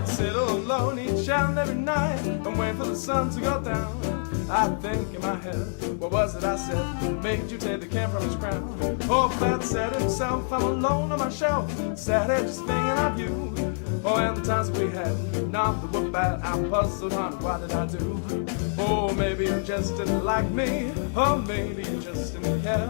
I'd sit alone each and every night and wait for the sun to go down. I'd think in my head, what was it I said made you take the king from his crown? Oh, Pat said himself, I'm alone on my shelf, sat here just thinking of you. Oh, and the times we had, none that were bad, I'm puzzled, honey, what did I do? Oh, maybe you just didn't like me, or maybe you just didn't care.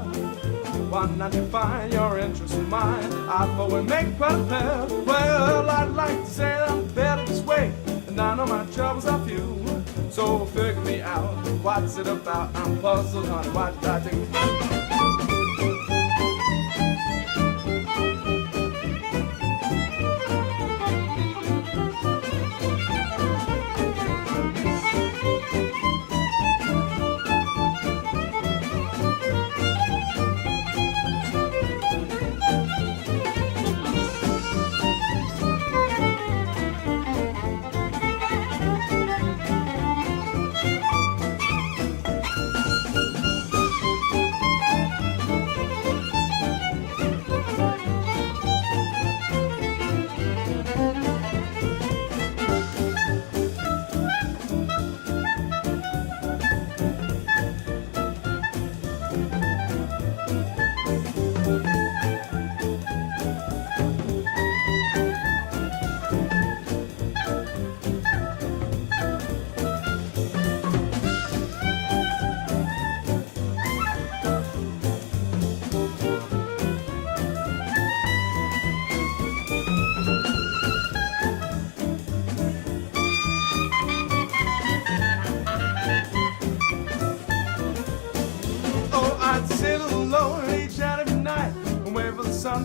Why not you find your interest in mine? I thought we'd make quite a pair. Well, I'd like to say that I'm better this way, and I know my troubles are few. So figure me out, what's it about? I'm puzzled, honey, what did I do?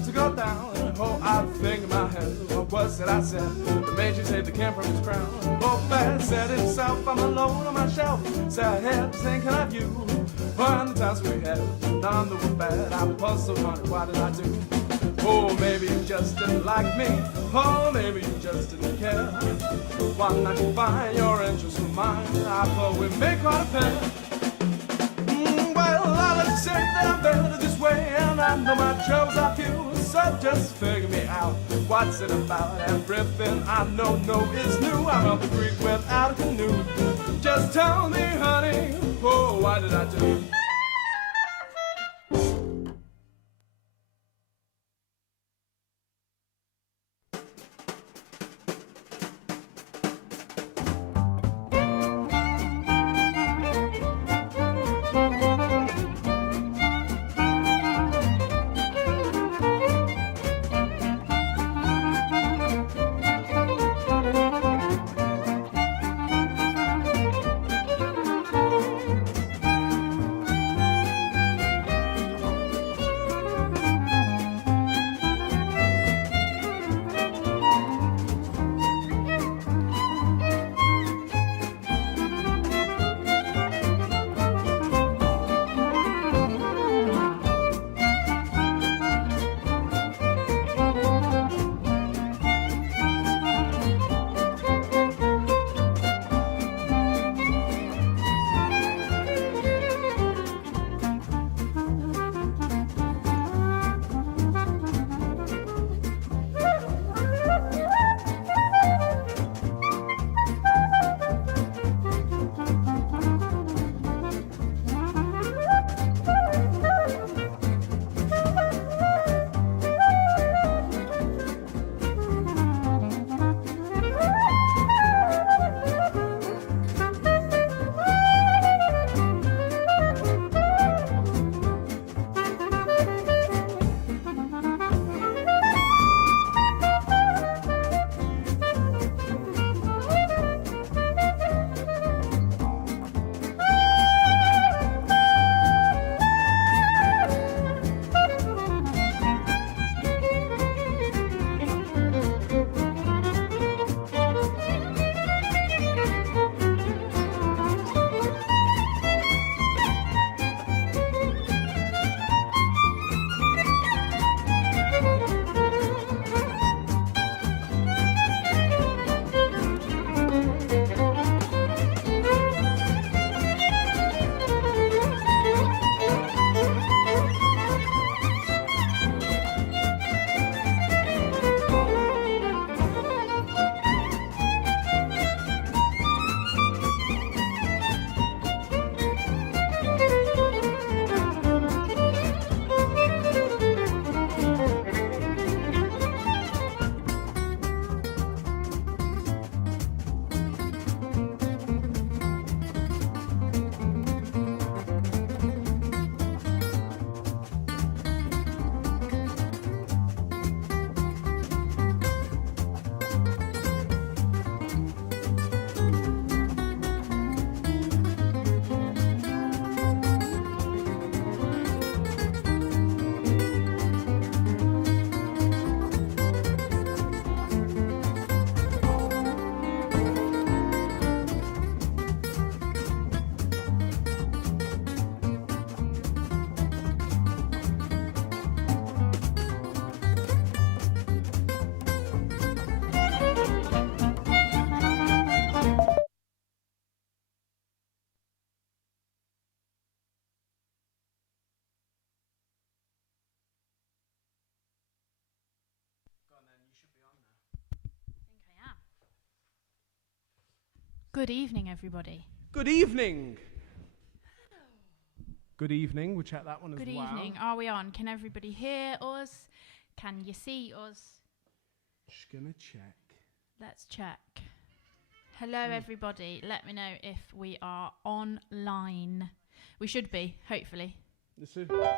To go down, oh, I think in my head, what was it I said that made you take the king from his crown? Oh, Pat said himself, I'm alone on my shelf, sat here thinking of you. Oh, and the times we had, none that were bad, I'm puzzled, honey, what did I do? Oh, maybe you just didn't like me, oh, maybe you just didn't care. Why not you find your interest in mine? I thought we'd make quite a pair. Well, I like to say that I'm better this way, and I know my troubles are few. So just figure me out, what's it about? Everything I know is new. I'm on the creek without a canoe. Just tell me, honey, oh, what did I do? Good evening, everybody. Good evening. Good evening. We'll check that one as well. Good evening. Are we on? Can everybody hear us? Can you see us? Just gonna check. Let's check. Hello, everybody. Let me know if we are online. We should be, hopefully. Let's see if we check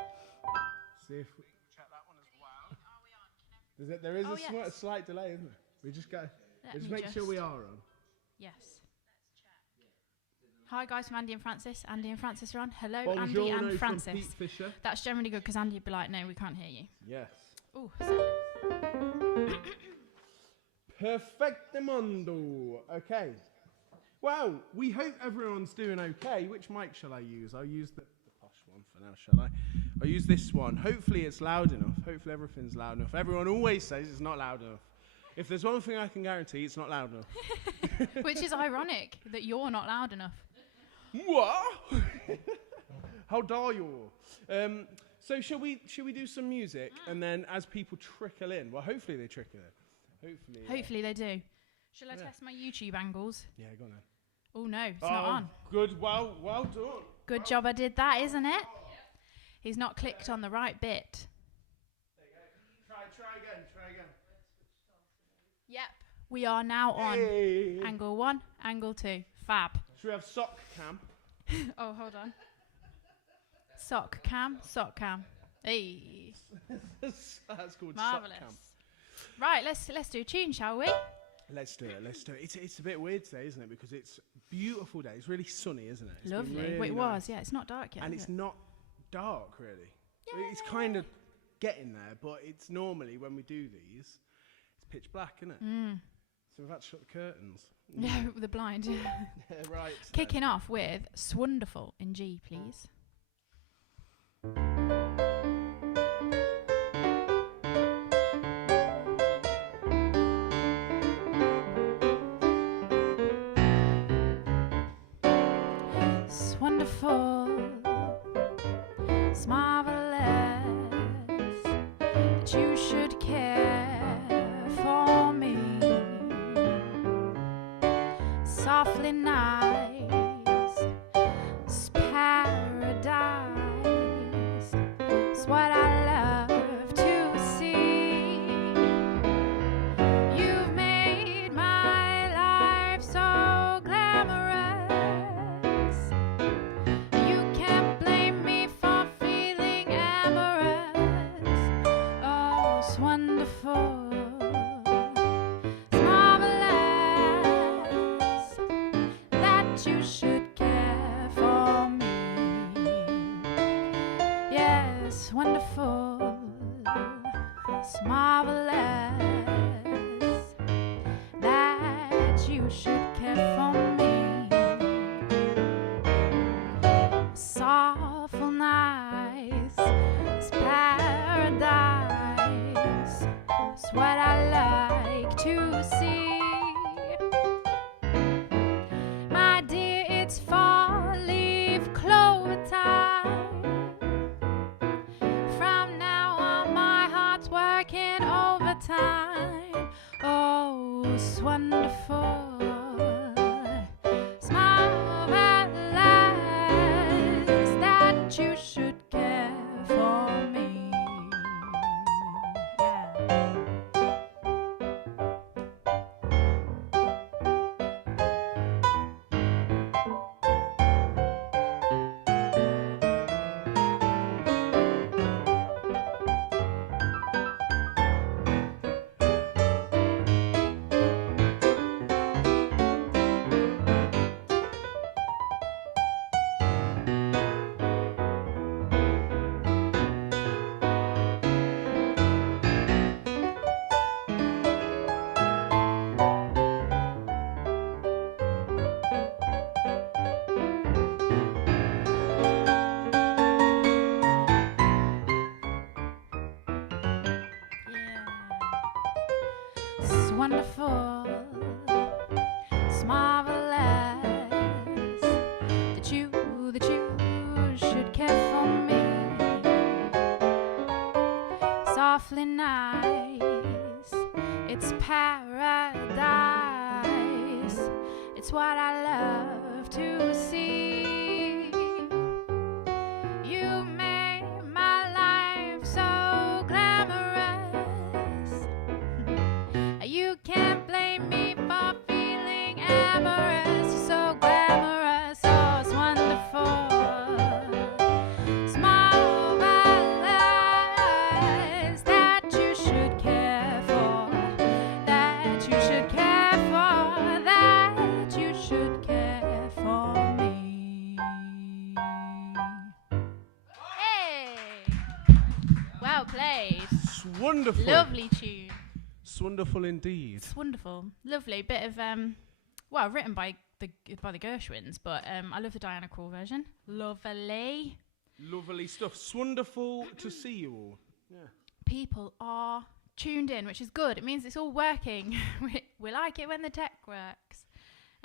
that one as well. There is a slight delay, isn't there? We just go. Just make sure we are on. Yes. Hi guys from Andy and Francis. Andy and Francis are on. Hello, Bonjour, Andy and Francis. From Pete Fisher. That's generally good because Andy would be like, no, we can't hear you. Yes. Oh, Perfectamundo. Okay. Well, we hope everyone's doing okay. Which mic shall I use? I'll use the posh one for now, shall I? I'll use this one. Hopefully it's loud enough. Hopefully everything's loud enough. Everyone always says it's not loud enough. If there's one thing I can guarantee, it's not loud enough. Which is ironic that you're not loud enough. What? How dare you? So shall we do some music, and then as people trickle in, well, hopefully they trickle in. Hopefully they do. Shall I test my YouTube angles? Yeah, go on then. Oh no, it's not on. Good. Well done. Good job I did that, isn't it? He's not clicked on the right bit. There you go. Try again. Yep. We are now on. Hey. Angle 1, angle 2. Fab. Should we have sock cam? Oh, hold on. Sock cam. Hey. That's called Marvellous. sock cam. Right, let's do a tune, shall we? Let's do it. It's a bit weird today, isn't it? Because it's a beautiful day. It's really sunny, isn't it? It's lovely. really Well, it nice. was, yeah. It's not dark yet. And it's not dark, really. Yeah. It's kind of getting there, but it's normally when we do these, it's pitch black, isn't it? So we've had to shut the curtains. Yeah, the blind. Right. Kicking off with Swonderful in G, please. It's wonderful, it's marvelous that you should care for me. Softly nice, it's paradise. It's what I love to see. You've made my life so glamorous. You can't blame me for feeling amorous. Oh, it's wonderful. You should care for me. Yes, wonderful, it's marvelous that you should care for me. Soulful, nice, it's paradise. It's what I like to see. It's four-leaf clover time. From now on, my heart's working overtime. Oh, it's wonderful. It's marvelous that you should care for me. Yeah. Wonderful, it's marvelous that you should care for me. Softly nice, it's paradise. It's what I Wonderful. Lovely tune. It's wonderful indeed. It's wonderful. Lovely. Bit of, written by the Gershwins, but I love the Diana Krall version. Lovely. Lovely stuff. It's wonderful to see you all. Yeah. People are tuned in, which is good. It means it's all working. we like it when the tech works.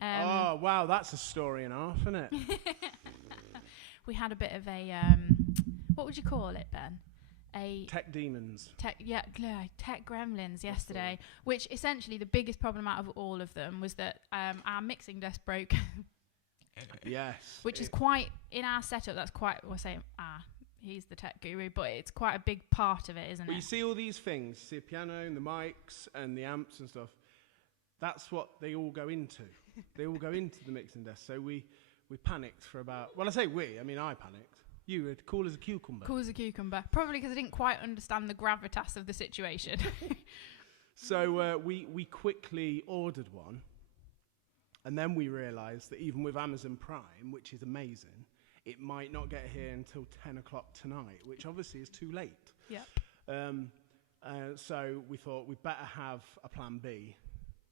Oh, wow, that's a story and a half, isn't it? We had a bit of a, what would you call it, Ben? Tech demons. Tech gremlins yesterday, which essentially the biggest problem out of all of them was that our mixing desk broke. Yes. Which is quite, in our setup, that's quite, we'll say, he's the tech guru, but it's quite a big part of it, isn't it? You see all these things, you see the piano and the mics and the amps and stuff, that's what they all go into. They all go into the mixing desk. So we panicked for about, I panicked. You were cool as a cucumber. Cool as a cucumber. Probably because I didn't quite understand the gravitas of the situation. So we quickly ordered one. And then we realised that even with Amazon Prime, which is amazing, it might not get here until 10 o'clock tonight, which obviously is too late. Yep. So we thought we'd better have a plan B.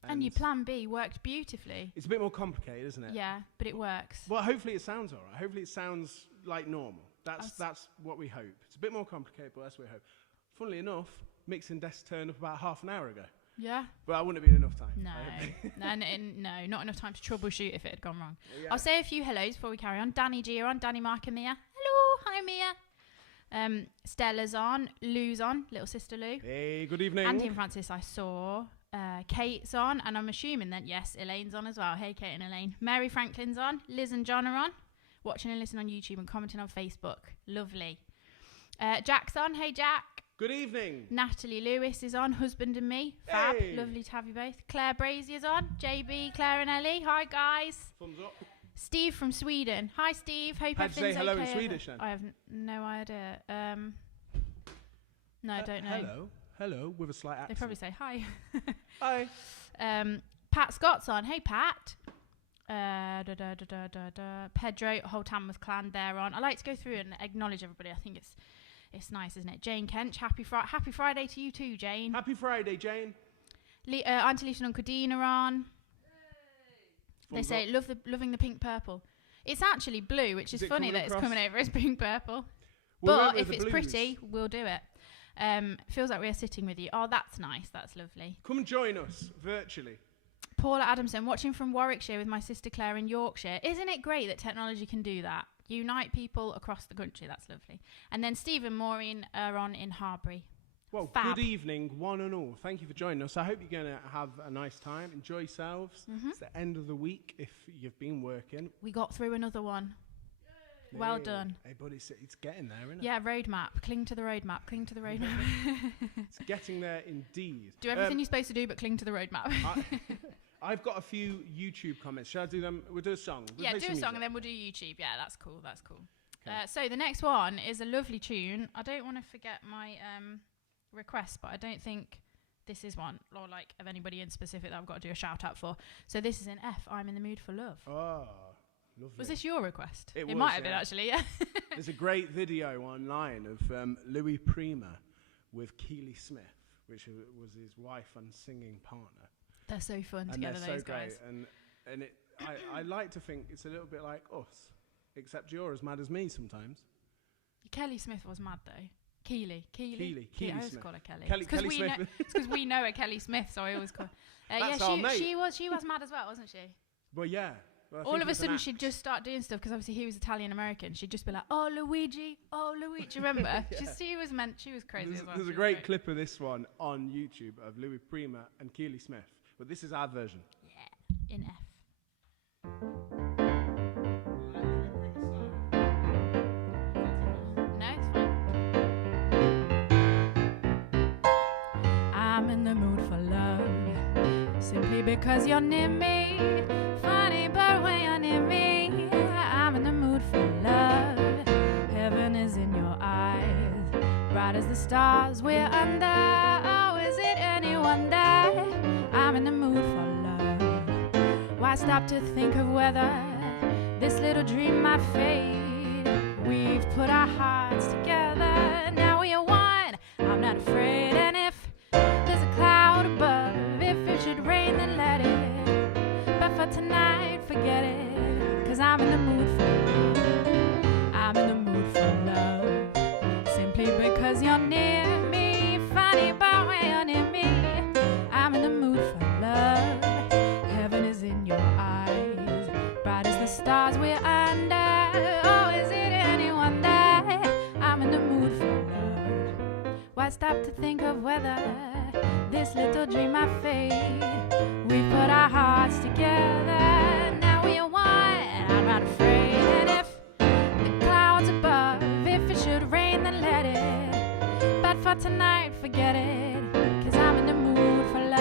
And your plan B worked beautifully. It's a bit more complicated, isn't it? Yeah, but it works. Well, hopefully it sounds all right. Hopefully it sounds like normal. That's what we hope. It's a bit more complicated, but that's what we hope. Funnily enough, mixing desk turned up about half an hour ago. Yeah. But that wouldn't have been enough time. No, not enough time to troubleshoot if it had gone wrong. Yeah. I'll say a few hellos before we carry on. Danny G are on, Danny, Mark and Mia. Hello, hi Mia. Stella's on, Lou's on, little sister Lou. Hey, good evening. Andy and Francis I saw. Kate's on, and I'm assuming that, yes, Elaine's on as well. Hey, Kate and Elaine. Mary Franklin's on. Liz and John are on. Watching and listening on YouTube and commenting on Facebook. Lovely. Jack's on. Hey, Jack. Good evening. Natalie Lewis is on. Husband and me. Fab. Hey. Lovely to have you both. Claire Brazier's on. JB, Claire and Ellie. Hi, guys. Thumbs up. Steve from Sweden. Hi, Steve. Hope How'd you say everything's hello okay in Swedish then? I have no idea. No, I don't know. Hello, with a slight accent. They probably say hi. Hi. Pat Scott's on. Hey, Pat. Pedro, whole Tamworth clan, they're on. I like to go through and acknowledge everybody. I think it's nice, isn't it? Jane Kench, happy Friday to you too, Jane. Happy Friday, Jane. Auntie Lisa and Uncle Dean are on. They say loving the pink purple. It's actually blue, which is funny that it's coming over as pink purple. But if it's pretty, we'll do it. Feels like we're sitting with you. Oh, that's nice. That's lovely. Come and join us virtually. Paula Adamson, watching from Warwickshire with my sister Claire in Yorkshire. Isn't it great that technology can do that? Unite people across the country. That's lovely. And then Steve and Maureen are on in Harbury. Well, Fab. Good evening, one and all. Thank you for joining us. I hope you're going to have a nice time. Enjoy yourselves. Mm-hmm. It's the end of the week if you've been working. We got through another one. Yay. Well done. Hey, but it's getting there, isn't it? Yeah, roadmap. Cling to the roadmap. Cling to the roadmap. It's getting there indeed. Do everything you're supposed to do, but cling to the roadmap. I've got a few YouTube comments. Shall I do them? We'll do a song. Yeah, do a song and then we'll do YouTube. Yeah, that's cool. That's cool. Okay. So the next one is a lovely tune. I don't want to forget my request, but I don't think this is one, or like of anybody in specific that I've got to do a shout out for. So this is in F, I'm in the Mood for Love. Oh, lovely. Was this your request? It might have been, actually, yeah. There's a great video online of Louis Prima with Keely Smith, which was his wife and singing partner. They're so fun and together, they're those so guys. Great. And I like to think it's a little bit like us, except you're as mad as me sometimes. Kelly Smith was mad though. Keely I always Smith. call her Kelly. Kelly Smith. It's because we know her Kelly Smith, so I always call her. That's our mate. She was mad as well, wasn't she? Well, yeah. Well, all of a sudden she'd just start doing stuff because obviously he was Italian American. She'd just be like, "Oh Luigi." Remember? Yeah. She was crazy as well. There's a great clip of this one on YouTube of Louis Prima and Keely Smith, but this is our version. Yeah, in F. No, it's fine. I'm in the mood for love, simply because you're near me. Funny, but when you're near me, I'm in the mood for love. Heaven is in your eyes, bright as the stars we're under. Oh, is it any wonder I'm in the mood for love? Why stop to think of whether this little dream might fade? We've put our hearts together, now we are one. I'm not afraid anymore. I'm in the mood for love. I'm in the mood for love. Simply because you're near me. Funny but when you're near me. I'm in the mood for love. Heaven is in your eyes. Bright as the stars we're under. Oh, is it any wonder? I'm in the mood for love. Why stop to think of whether this little dream might fade? We put our hearts together. Now we are one. I'm not afraid. And if the clouds above, if it should rain, then let it. But for tonight, forget it. 'Cause I'm in the mood for love.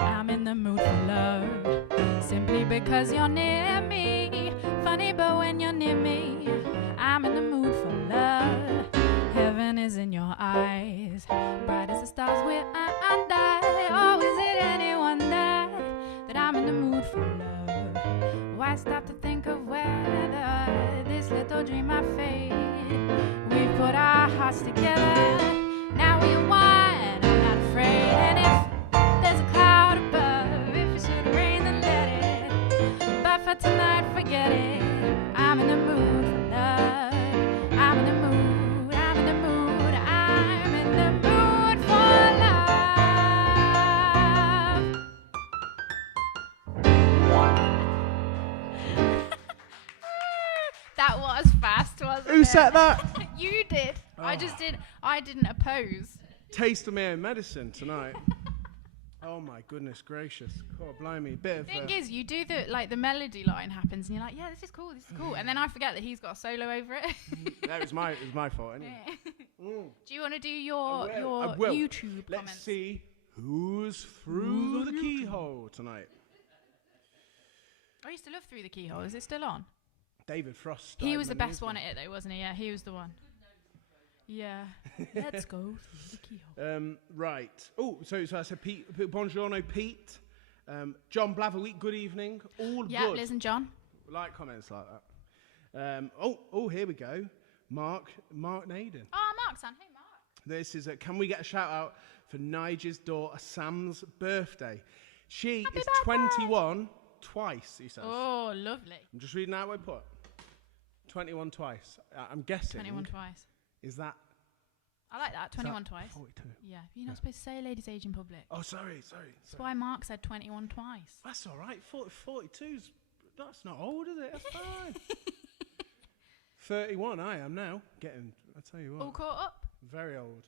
I'm in the mood for love, simply because you're near me. Funny, but when you're near me, I'm in the mood for love. Heaven is in your eyes, bright as the stars we're under. Oh, is it any wonder that I'm in the mood for love? Why stop to think of whether this little dream might fade? We put our hearts together, now we are one. I'm not afraid, and if there's a cloud above, if it should rain, then let it. But for tonight, forget it. I'm in the mood for love. I'm in the mood. I'm in the mood. I'm in the mood for love. That was fast, wasn't it? Who said that? You did. I just did. I didn't oppose. Taste of my own medicine tonight. Oh my goodness gracious. God blimey. Bit of Thing is, you do the melody line happens, and you're like, yeah, this is cool, and then I forget that he's got a solo over it. That was my fault anyway. Do you want to do your I will. YouTube Let's comments? see who's through the keyhole tonight. I used to love Through the Keyhole. Is it still on? David Frost. He was the best one at it, though, wasn't he? Yeah, he was the one. Yeah. Let's go through the keyhole. Right. Oh, so I said Pete. Buongiorno, Pete. John Blatherweek. Good evening. All Yeah, good. Liz and John. Like comments like that. Here we go. Mark Naden. Oh, Mark's on. Hey, Mark. This is can we get a shout out for Nigel's daughter Sam's birthday? She Happy is birthday. 21 twice. He says. Oh, lovely. I'm just reading out what I put. 21 twice. I'm guessing. 21 twice. Is that? I like that. 21 twice. 42. Yeah. You're not supposed to say a lady's age in public. Oh, sorry. That's why Mark said 21 twice. That's all right. 42's. That's not old, is it? That's fine. 31. I am now. Getting. I tell you what. All caught up? Very old.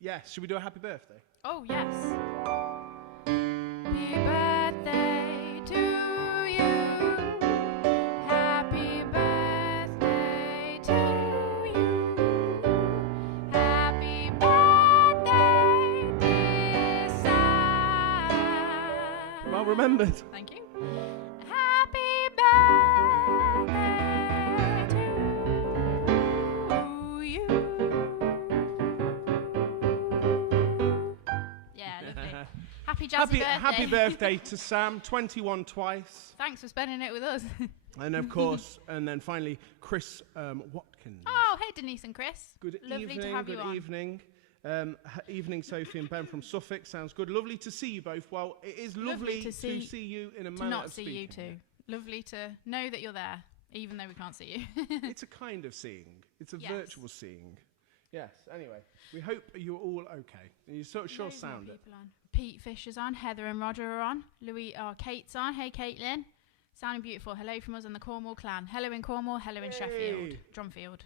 Yes. Should we do a happy birthday? Oh, yes. Happy birthday to you. Happy birthday to you. Happy birthday, dear Sam. Well remembered. Thank you. Happy birthday to you. Yeah, lovely. Happy jazzy birthday. Happy birthday to Sam. 21 twice. Thanks for spending it with us. And of course, and then finally, Chris Watkins. Oh, hey Denise and Chris. Good Lovely evening. to have you Good on. evening. Evening, Sophie and Ben from Suffolk. Sounds good. Lovely to see you both. Well, it is lovely to see you in a To manner not of see speaking. you too. Lovely to know that you're there, even though we can't see you. It's a kind of seeing. It's a Yes. virtual seeing. Yes. Anyway, we hope you're all okay. You sure Loads more sound it. people on. Pete Fisher's on. Heather and Roger are on. Kate's on. Hey, Caitlin. Sounding beautiful. Hello from us and the Cornwall clan. Hello in Cornwall. Hello in Sheffield. Drumfield.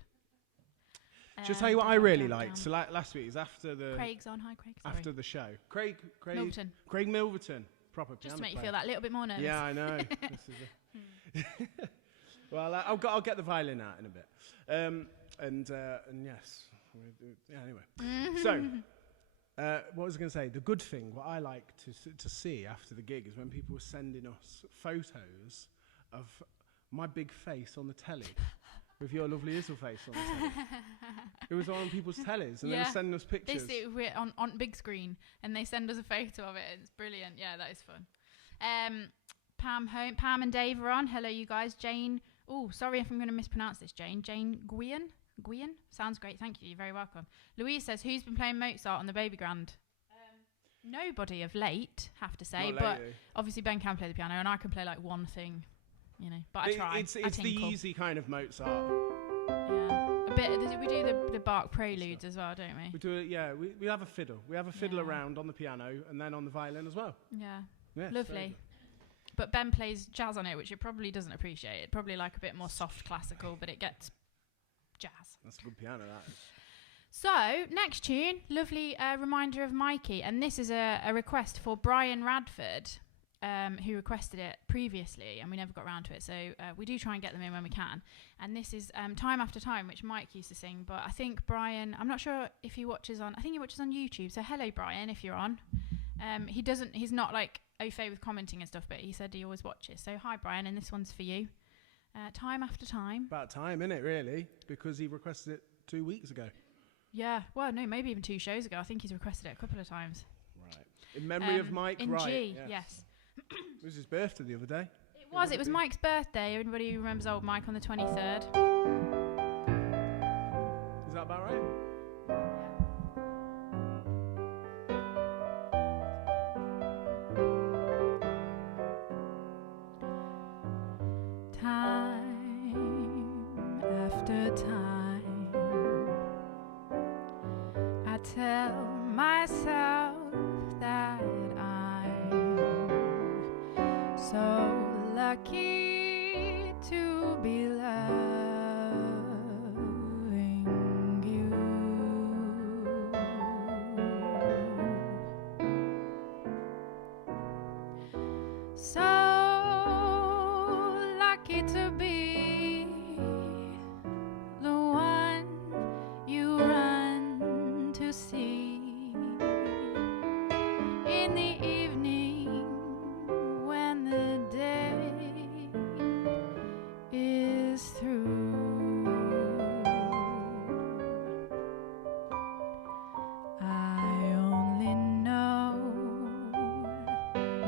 Just tell you what I really liked. So last week is after the Craig's on. Hi, Craig. Sorry. after the show. Craig Milton. Craig Milverton, proper Just piano to make you player. feel that little bit more nervous. Yeah, I know. This is well, I'll get the violin out in a bit. And yes. Yeah, anyway. So, what was I going to say? The good thing, what I like to see after the gig is when people were sending us photos of my big face on the telly with your lovely Izzle face on the telly. It was on people's tellies, and they were sending us pictures. We're on big screen, and they send us a photo of it. It's brilliant. Yeah, that is fun. Pam and Dave are on. Hello, you guys. Jane. Oh, sorry if I'm going to mispronounce this. Jane Guion. Sounds great. Thank you. You're very welcome. Louise says, who's been playing Mozart on the Baby Grand? Nobody of late, have to say. But obviously Ben can play the piano, and I can play like one thing, you know. But I try. It's the easy kind of Mozart. Yeah. A bit. We do the Bach preludes as well, don't we? We do it. Yeah. We have a fiddle. We have a fiddle around on the piano, and then on the violin as well. Yeah. Yes, lovely. But Ben plays jazz on it, which it probably doesn't appreciate. It probably like a bit more soft classical, but it gets jazz. That's a good piano, that is. So, next tune, lovely reminder of Mikey. And this is a request for Brian Radford, who requested it previously, and we never got around to it. So, we do try and get them in when we can. And this is Time After Time, which Mike used to sing. But I think Brian, I'm not sure if he watches on, I think he watches on YouTube. So, hello, Brian, if you're on. He's not like au fait with commenting and stuff, but he said he always watches. So, hi, Brian, and this one's for you. Time After Time. About time, innit, really? Because he requested it 2 weeks ago. Yeah, well, no, maybe even 2 shows ago. I think he's requested it a couple of times. Right. In memory of Mike, in right. G, yes. It was his birthday the other day. It was Mike's birthday. Everybody who remembers old Mike on the 23rd. Is that about right? Tell myself that I'm so lucky to be loving you. So lucky to be the one you run to see in the evening when the day is through. I only know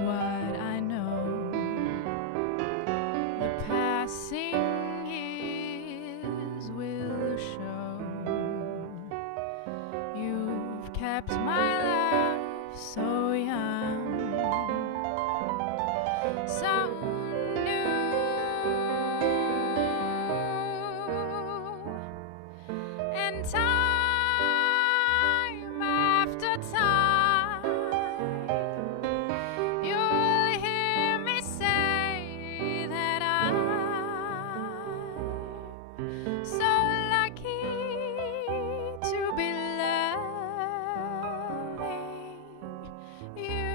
what I know. The passing years will show. You've kept my love so young, so new, and time after time you'll hear me say that I'm so lucky to be loving you.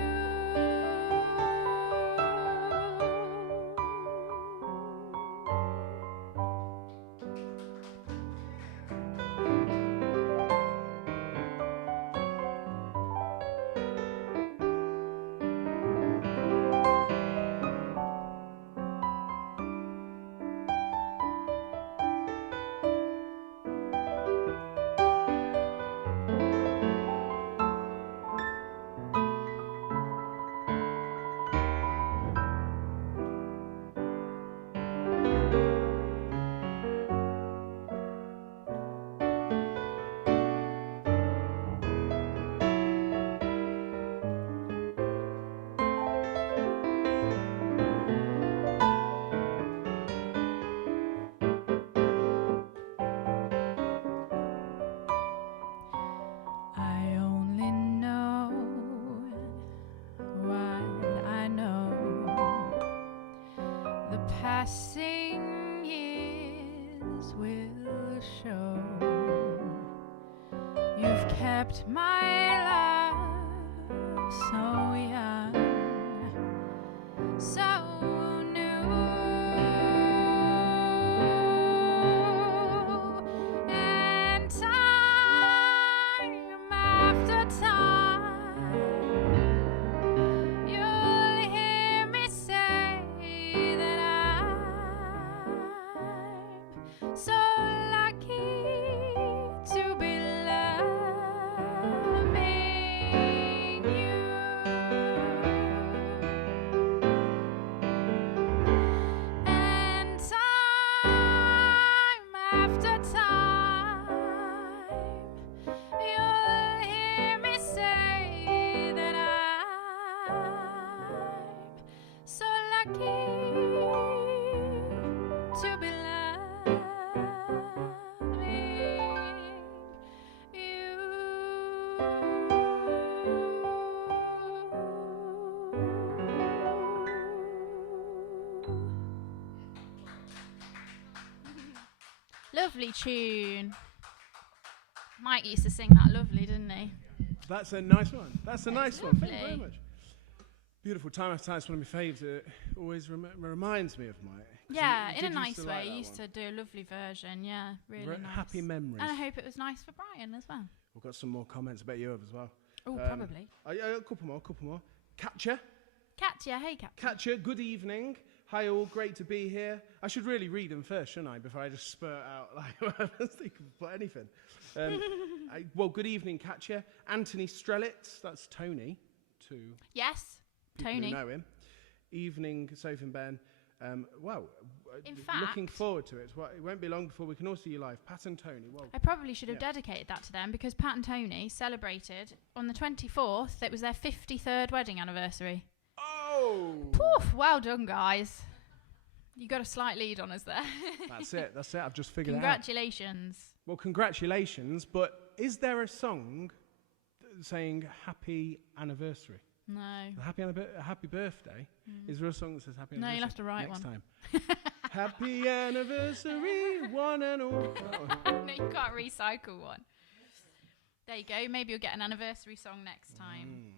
I only know what I know. The passing years will show. You've kept my love so young, so new, and time after time lovely tune. Mike used to sing that lovely, didn't he? That's a nice one. That's a nice one. Thank you very lovely. much. Beautiful. Time After Time is one of my faves. It always reminds me of Mike. Yeah, He in a did nice used to way. like He that used one. to do a lovely version. Yeah, really nice. Happy memories. And I hope it was nice for Brian as well. We've got some more comments about you as well. Oh, probably. A couple more. Katya. Katya, hey Katya. Katya, good evening. Hi all, great to be here. I should really read them first, shouldn't I, before I just spurt out like I was thinking about anything. Well, good evening, Katya. Anthony Strelitz, that's Tony, to Yes, people Tony. who know him. Evening, Soph and Ben. In looking fact- forward to it. Well, it won't be long before we can all see you live. Pat and Tony, well, I probably should have Yeah. dedicated that to them because Pat and Tony celebrated on the 24th. It was their 53rd wedding anniversary. oh! Poof, well done, guys. You got a slight lead on us there. That's it. I've just figured it out. Congratulations. Well, congratulations, but is there a song saying happy anniversary? No. Happy birthday? Is there a song that says happy No, anniversary? you'll have to write next one. time. Happy anniversary, one and all. No, you can't recycle one. There you go. Maybe you'll get an anniversary song next time.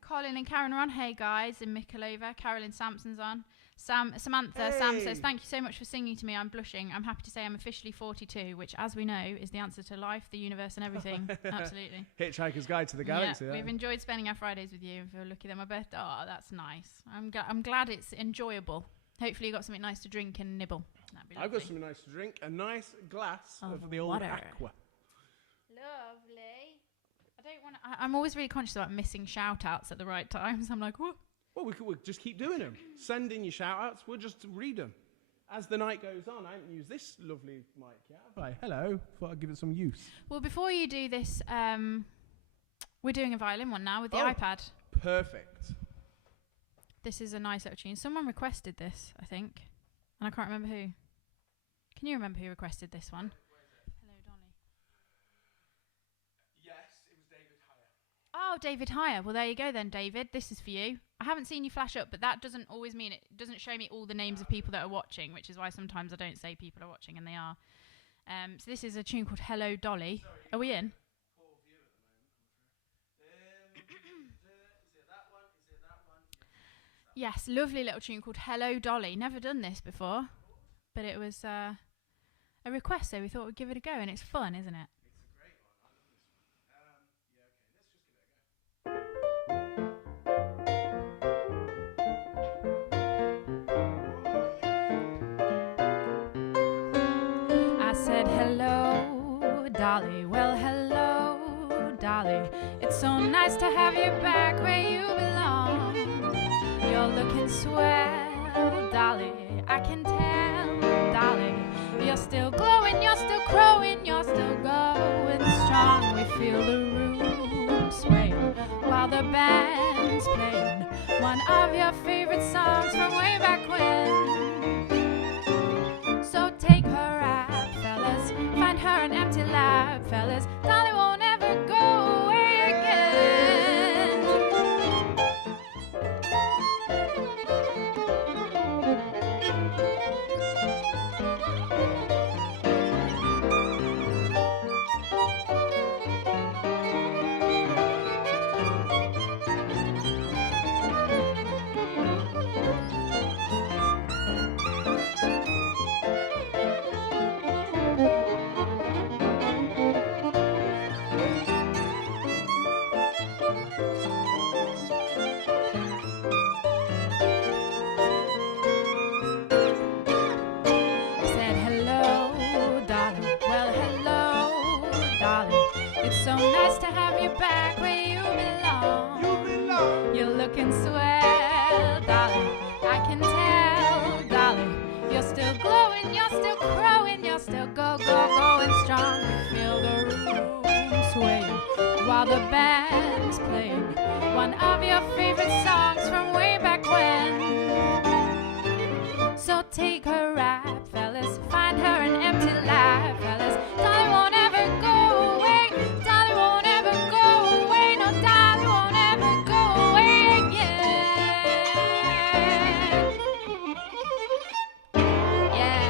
Colin and Karen are on. Hey guys, in Mikolova. Carolyn Sampson's on. Samantha. Hey. Sam says, thank you so much for singing to me. I'm blushing. I'm happy to say I'm officially 42, which, as we know, is the answer to life, the universe, and everything. Absolutely. Hitchhiker's Guide to the Galaxy. Yeah, we've enjoyed spending our Fridays with you. If you're lucky that my birthday. Oh, that's nice. I'm glad it's enjoyable. Hopefully you got something nice to drink and nibble. That'd be I've lovely. got something nice to drink. A nice glass Of of the old water. aqua. Lovely. I don't want. I'm always really conscious about missing shout outs at the right times. I'm like, whoa. Well, we'll just keep doing them. Send in your shout-outs. We'll just read them. As the night goes on, I haven't used this lovely mic yet, have I? Hello. Thought I'd give it some use. Well, before you do this, we're doing a violin one now with the Oh. iPad. Perfect. This is a nice little tune. Someone requested this, I think, and I can't remember who. Can you remember who requested this one? Hello, Dolly. Yes, it was David Hire. Oh, David Hire. Well, there you go then, David. This is for you. I haven't seen you flash up, but that doesn't always mean it doesn't show me all the names of people that are watching, which is why sometimes I don't say people are watching, and they are. So this is a tune called Hello, Dolly. Sorry, Are we in? poor view at the moment, is it that one? Is it that one? Yes, lovely little tune called Hello, Dolly. Never done this before, but it was a request, so we thought we'd give it a go, and it's fun, isn't it? It's a great one. I love this one. Yeah, okay, let's just give it a go. I said, hello, Dolly. Well, hello, Dolly. It's so nice to have you back where you belong. You're looking swell, Dolly. I can tell, Dolly. You're still glowing, you're still crowing, you're still going strong. We feel the room swaying while the band's playing one of your favorite songs from way back when. So take her out, fellas. Find her an empty lap, fellas. Dolly won't ever go away again. I said, hello, Dolly. Well, hello, Dolly. It's so nice to have you back where you belong. You belong. You're looking swell, Dolly. I can tell, Dolly. You're still glowing, you're still crowing, you're still going strong. We feel the room swaying while the band's playing one of your favorite songs from way back when. So take her out, fellas. Find her an empty life, fellas. Dolly won't ever go away. Dolly won't ever go away. No, Dolly won't ever go away again. Yeah.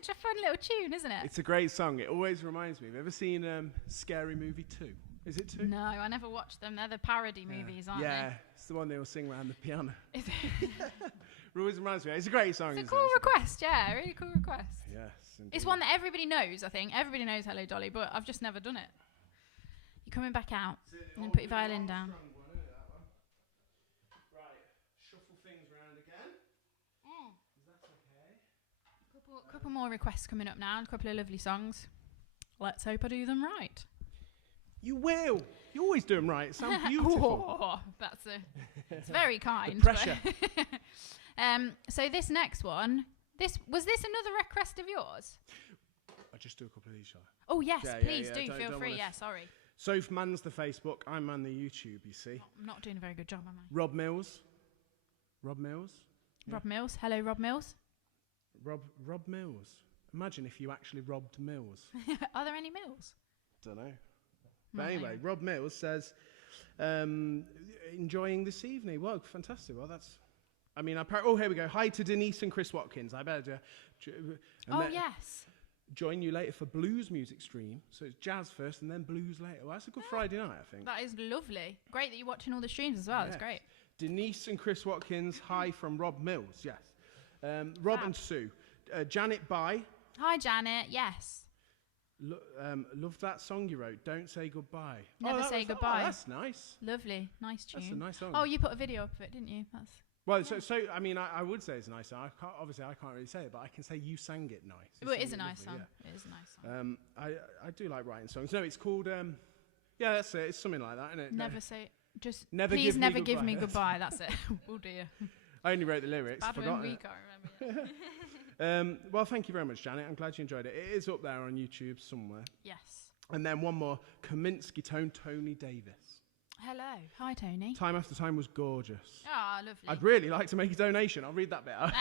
such a fun little tune, isn't it? It's a great song. It always reminds me. Have you ever seen Scary Movie 2? Is it 2? No, I never watched them. They're the parody movies, aren't Yeah, it's the one they all sing around the piano. they? Is it? It always reminds me. It's a great song. It's a cool request, yeah, really cool request. Yes. Indeed. It's one that everybody knows, I think. Everybody knows Hello Dolly, but I've just never done it. You're coming back out and then put your violin down. Right, shuffle things round again. Is that okay? Couple more requests coming up now, a couple of lovely songs. Let's hope I do them right. You will. You always do them right. It sounds beautiful. It's very kind. The pressure. So this next one, was this another request of yours? I'll just do a couple of these, shall I? Oh yes, please do. Feel free. wanna Yeah, sorry. Soph mans the Facebook. I man the YouTube, you see. I'm not doing a very good job, am I? Rob Mills. Rob Mills? Yeah. Rob Mills. Hello, Rob Mills. Rob Mills. Imagine if you actually robbed Mills. Are there any Mills? Don't know. But anyway, Rob Mills says, enjoying this evening. Well, fantastic. Well, that's... I mean, here we go. Hi to Denise and Chris Watkins. I better... Yes. Join you later for blues music stream. So it's jazz first and then blues later. Well, that's a good Friday night, I think. That is lovely. Great that you're watching all the streams as well. That's great. Denise and Chris Watkins. Hi from Rob Mills. Yes. Rob and Sue. Janet Bye. Hi, Janet. Yes. Love that song you wrote. Don't say goodbye. Never say goodbye. Oh, that's nice. Lovely. Nice tune. That's a nice song. Oh, you put a video up of it, didn't you? That's... Well, so I mean, I would say it's a nice song. Obviously, I can't really say it, but I can say you sang it nice. Well, it is a nice song. Yeah. It is a nice song. I do like writing songs. No, it's called... yeah, that's it. It's something like that, isn't it? Never say... Just never please give never me give me goodbye. That's it. Oh, dear. I only wrote the lyrics. Bad when we can't remember it. Well, thank you very much, Janet. I'm glad you enjoyed it. It is up there on YouTube somewhere. Yes. And then one more. Kaminsky Tone, Tony Davis. Hello. Hi, Tony. Time After Time was gorgeous. Ah, lovely. I'd really like to make a donation. I'll read that bit out.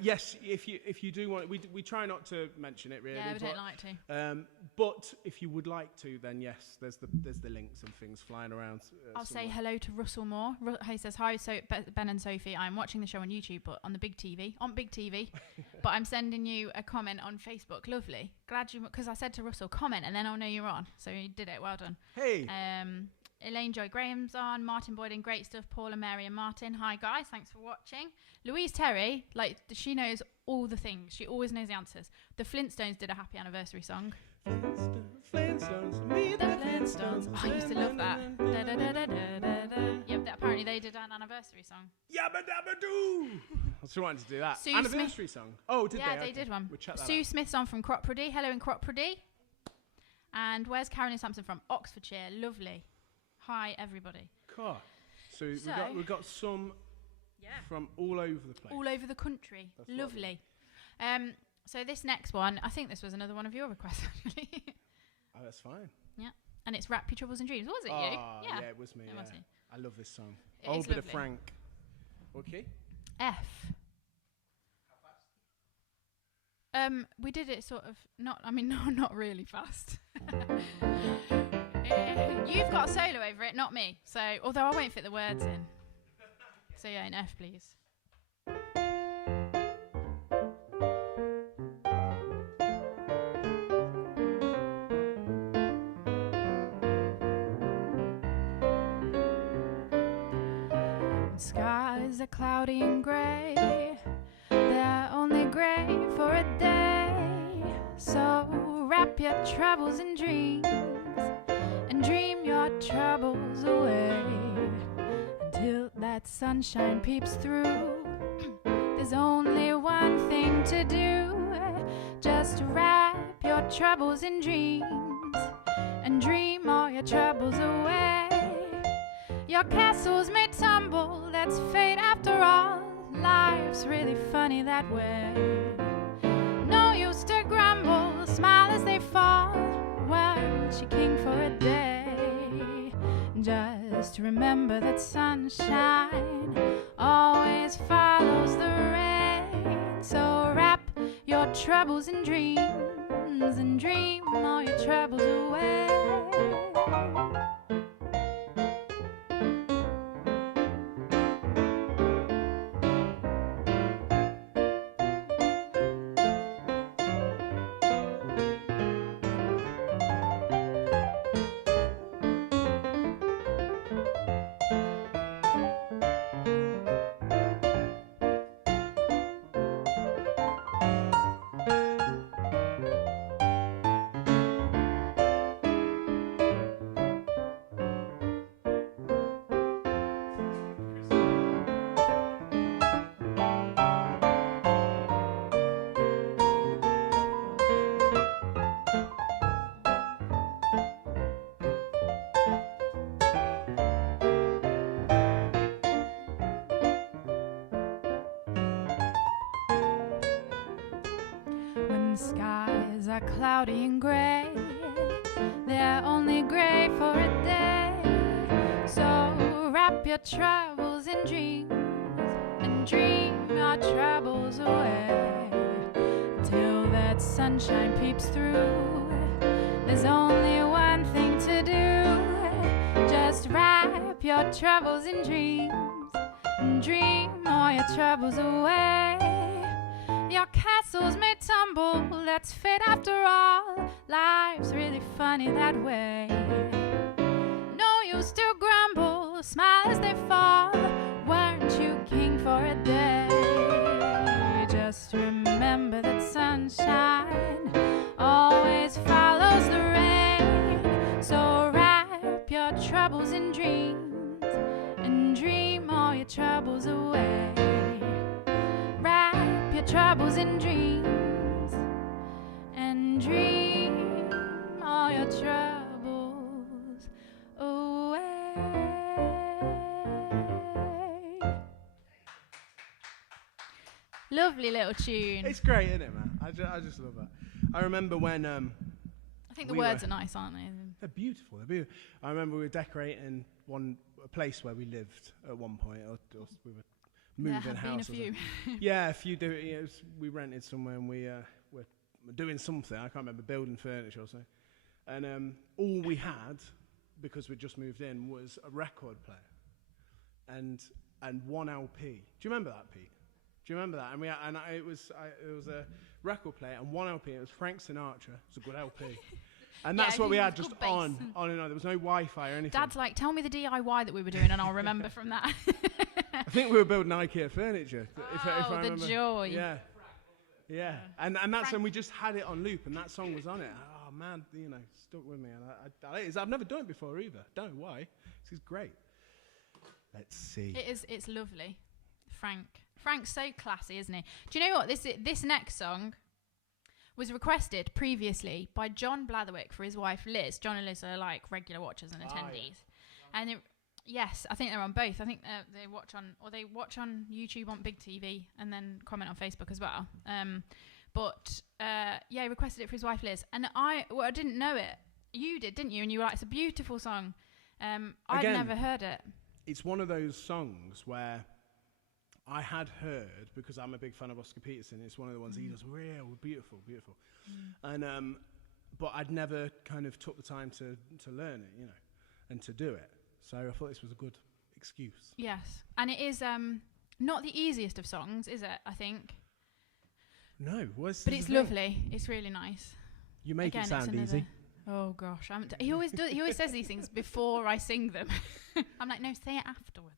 Yes, if you do want, we try not to mention it really. Yeah, we don't like to. But if you would like to, then yes, there's the links and things flying around. I'll say hello to Russell Moore. He says hi, Ben and Sophie. I'm watching the show on YouTube, but on the big TV, but I'm sending you a comment on Facebook. Lovely. Glad you, because I said to Russell, comment, and then I'll know you're on. So you did it. Well done. Hey. Elaine Joy Graham's on. Martin Boyd and great stuff. Paula, Mary and Martin. Hi guys, thanks for watching. Louise Terry, she knows all the things. She always knows the answers. The Flintstones did a happy anniversary song. Flintstones, me the Flintstones. Oh, I used to love that. Yeah, apparently they did an anniversary song. Yabba dabba doo. I was wanting to do that. Sue Anniversary song. Oh, did they? Yeah, they okay. did one. We'll check that Sue out. Smith's on from Cropperdy. Hello in Cropperdy. And where's Carolyn Sampson from? Oxfordshire. Lovely. Hi, everybody. Cool. So we've got some from all over the place. All over the country. That's lovely. So this next one, I think this was another one of your requests, actually. Oh, that's fine. Yeah. And it's Wrap Your Troubles and Dreams. Was it you? Yeah, it was me. Was you. I love this song. It Old is bit of lovely. Frank. Okay. F. We did it sort of not really fast. You've got a solo over it, not me. So, although I won't fit the words in. So yeah, in F, please. Skies are cloudy and grey. They're only grey for a day. So wrap your troubles in dreams and dream your troubles away until that sunshine peeps through. There's only one thing to do. Just wrap your troubles in dreams and dream all your troubles away. Your castles may tumble, that's fate after all. Life's really funny that way. No use to grumble, smile as they fall. Weren't you king for a day? Just remember that sunshine always follows the rain. So wrap your troubles in dreams and dream all your troubles away. skies are cloudy and grey. They're only grey for a day. So wrap your troubles in dreams and dream your troubles away. Till that sunshine peeps through, there's only one thing to do. Just wrap your troubles in dreams and dream all your troubles away. Your castles may tumble, that's fate after all. Life's really funny that way. No use to grumble, smile as they fall. Weren't you king for a day? Just remember that sunshine always follows the rain. So wrap your troubles in dreams and dream all your troubles away. Wrap your troubles in dreams and dream all your troubles away. Lovely little tune. It's great, isn't it, man? I just love that. I remember when I think the words are nice, aren't they? they're beautiful. They're beautiful. I remember we were decorating a place where we lived at one point, or we were moving There have house. been a few. Yeah, a few do. We rented somewhere and we were doing something. I can't remember, building furniture or something. And all we had, because we'd just moved in, was a record player and one LP. Do you remember that, Pete? Do you remember that? And it was a record player and one LP. It was Frank Sinatra. It was a good LP. And that's what we had, just on and on. There was no Wi-Fi or anything. Dad's like, tell me the DIY that we were doing and I'll remember from that. I think we were building IKEA furniture. If I the remember. joy. Yeah. And that's when we just had it on loop and that song was on it. Oh man, stuck with me. And I've never done it before either. Don't know why. This is great. Let's see. It's lovely. Frank's so classy, isn't he? Do you know what? This next song was requested previously by John Blatherwick for his wife Liz. John and Liz are like regular watchers and attendees. Yeah. And yes, I think they're on both. I think they watch on YouTube on big TV and then comment on Facebook as well. He requested it for his wife Liz, and I didn't know it. You did, didn't you? And you were like, it's a beautiful song. I'd never heard it. It's one of those songs where I had heard, because I'm a big fan of Oscar Peterson. It's one of the ones he does real beautiful. And but I'd never kind of took the time to learn it, and to do it. So I thought this was a good excuse. Yes, and it is not the easiest of songs, is it? I think. No, but it's lovely. It's really nice. You make it sound easy. Oh gosh, he always does. He always says these things before I sing them. I'm like, no, say it afterwards.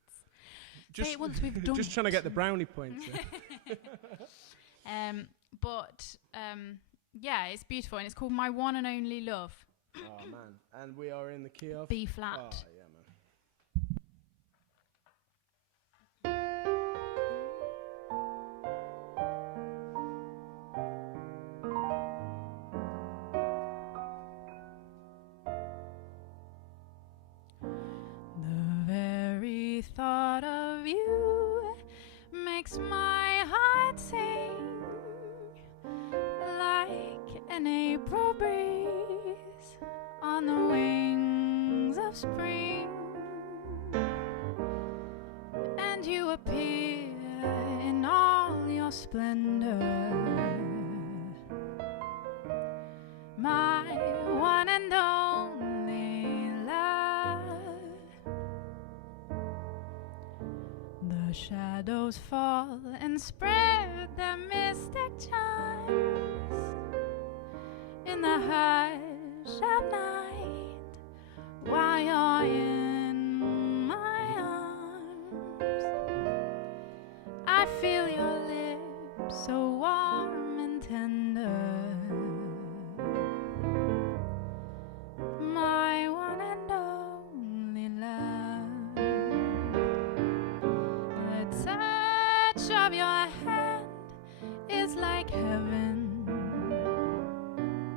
Say it once we've done. Just trying to get the brownie points. It's beautiful, and it's called My One and Only Love. Oh man, and we are in the key of B flat. Oh yeah, man. The very thought of you makes my heart sing like an April breeze on the wings of spring, and you appear in all your splendor, my one and only love. The shadows fall and spread their mystic charms in the hush of night while you're in my arms. I feel your lips so warm and tender, my one and only love. The touch of your hand is like heaven,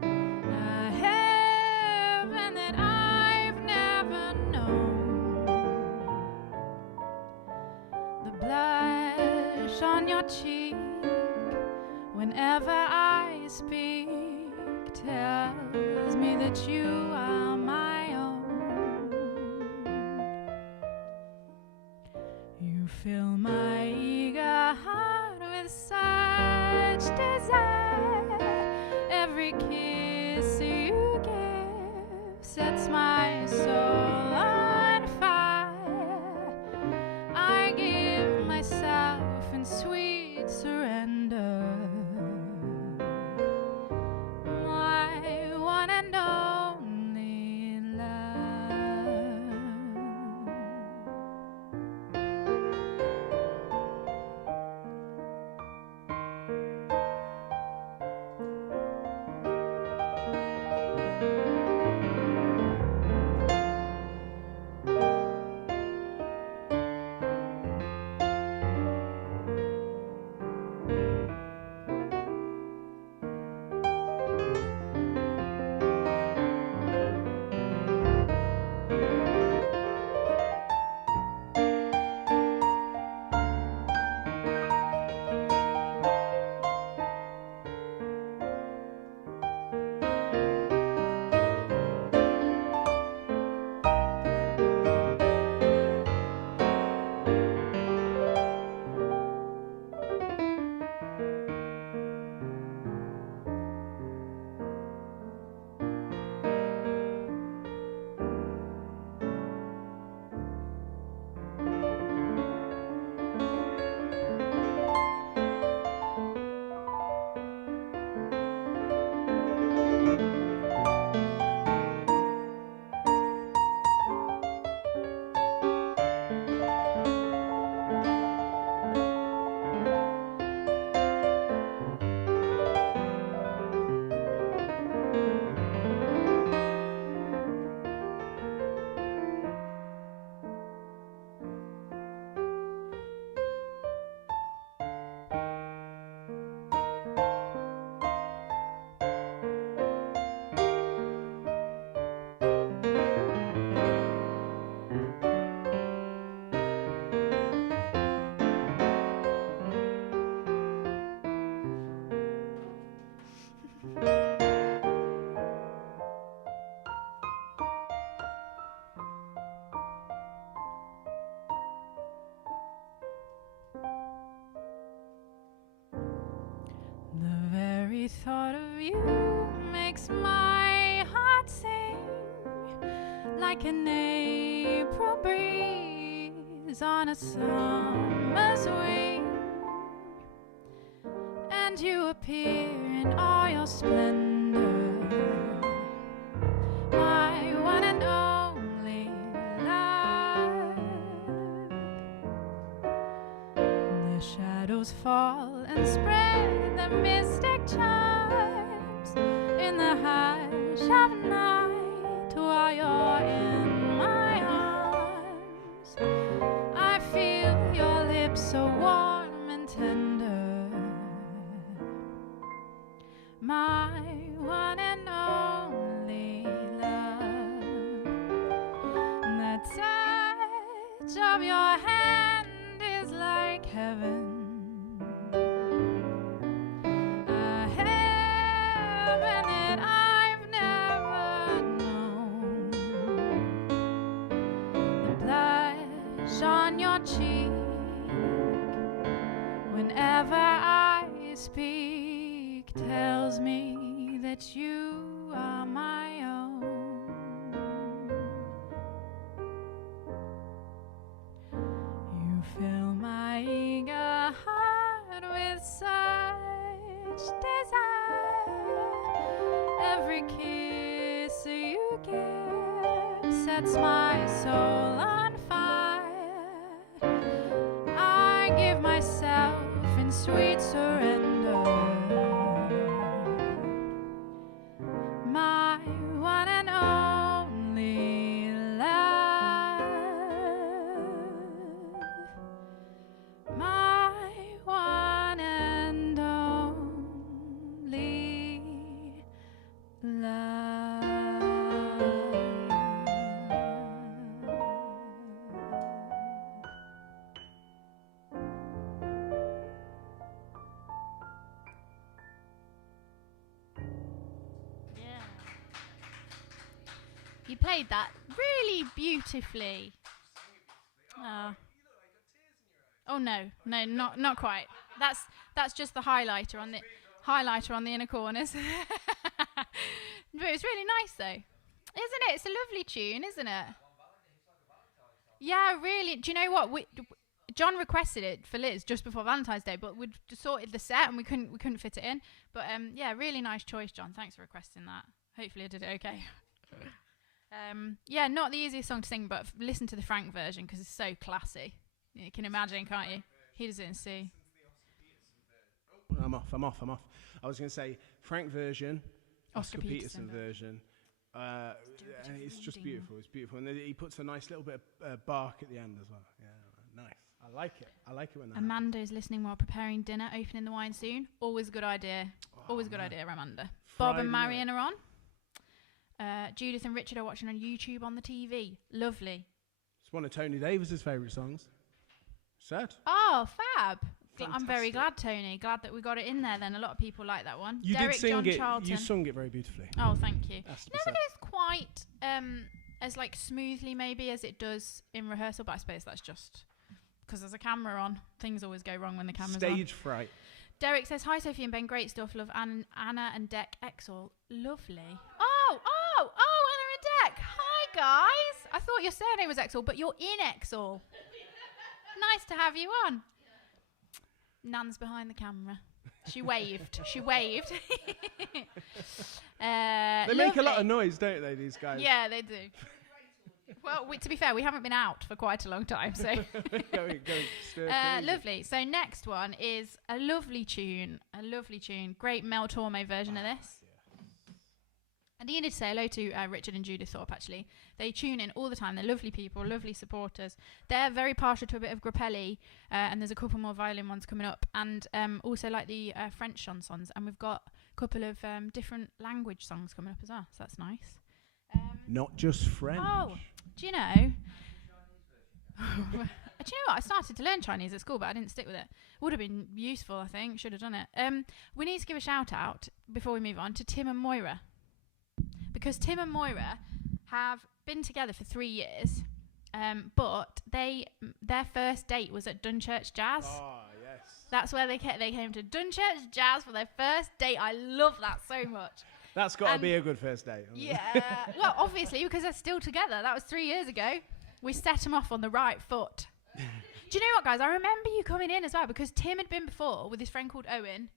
a heaven that I've never known. The blush on your cheek whenever I speak tells me that you are my own. You fill my eager heart with such desire. Every kiss you give sets my soul on fire. I give myself in sweet surrender. My one and only love. The very thought of you makes my heart sing like an April breeze on a summer's wing. And you appear in all your splendor, my one and only love. The shadows fall and spread the mystic charms in the hush of night while you're in my arms. I feel your lips so warm and tender, my one and only love. The touch of your hand is like heaven, on your cheek whenever I speak tells me that you are my own. You fill my eager heart with such desire. Every kiss you give sets my soul on fire. I give myself in sweet surrender, my one and only love, my one and only love. played that really beautifully. Oh no, not quite. That's just the highlighter on the inner corners. But it was really nice though, isn't it? It's a lovely tune, isn't it? Yeah, really. Do you know what? John requested it for Liz just before Valentine's Day, but we'd sorted the set and we couldn't fit it in. But yeah, really nice choice, John. Thanks for requesting that. Hopefully I did it okay. Yeah, not the easiest song to sing, but listen to the Frank version because it's so classy. You can imagine, can't you? He does it in C. I'm off. I was going to say Frank version, Oscar Peterson version. It's just beautiful. It's beautiful. And he puts a nice little bit of bark at the end as well. Yeah, nice. I like it. I like it when that Amanda's listening while preparing dinner, opening the wine soon. Always a good idea. Always a good idea, Amanda. Bob and Marion are on. Judith and Richard are watching on YouTube on the TV. Lovely. It's one of Tony Davis's favourite songs. Sad. Oh, fab. I'm very glad, Tony. Glad that we got it in there then. A lot of people like that one. You Derek did sing John it. Charlton. You sung it very beautifully. Oh, thank you. Never goes quite as like smoothly maybe as it does in rehearsal, but I suppose that's just because there's a camera on. Things always go wrong when the camera's on. Stage fright. Derek says, hi, Sophie and Ben. Great stuff. Love Anna and Dec Exall. Lovely. Oh, Anna and Dec. Hi, guys. I thought your surname was Exall, but you're in Exall. Nice to have you on. Nan's behind the camera. She waved. They make a lot of noise, don't they, these guys? Yeah, they do. Well, to be fair, we haven't been out for quite a long time, so. Lovely. So next one is a lovely tune. Great Mel Torme version of this. I needed to say hello to Richard and Judith Thorpe, actually. They tune in all the time. They're lovely people, lovely supporters. They're very partial to a bit of Grappelli, and there's a couple more violin ones coming up, and also like the French chansons. And we've got a couple of different language songs coming up as well, so that's nice. Not just French. Oh, do you know? Do you know what? I started to learn Chinese at school, but I didn't stick with it. Would have been useful, I think. Should have done it. We need to give a shout out before we move on to Tim and Moira. Because Tim and Moira have been together for 3 years, but their first date was at Dunchurch Jazz. Oh, yes. That's where they came to Dunchurch Jazz for their first date. I love that so much. That's got to be a good first date. Yeah. Well, obviously, because they're still together. That was 3 years ago. We set them off on the right foot. Do you know what, guys? I remember you coming in as well, because Tim had been before with his friend called Owen.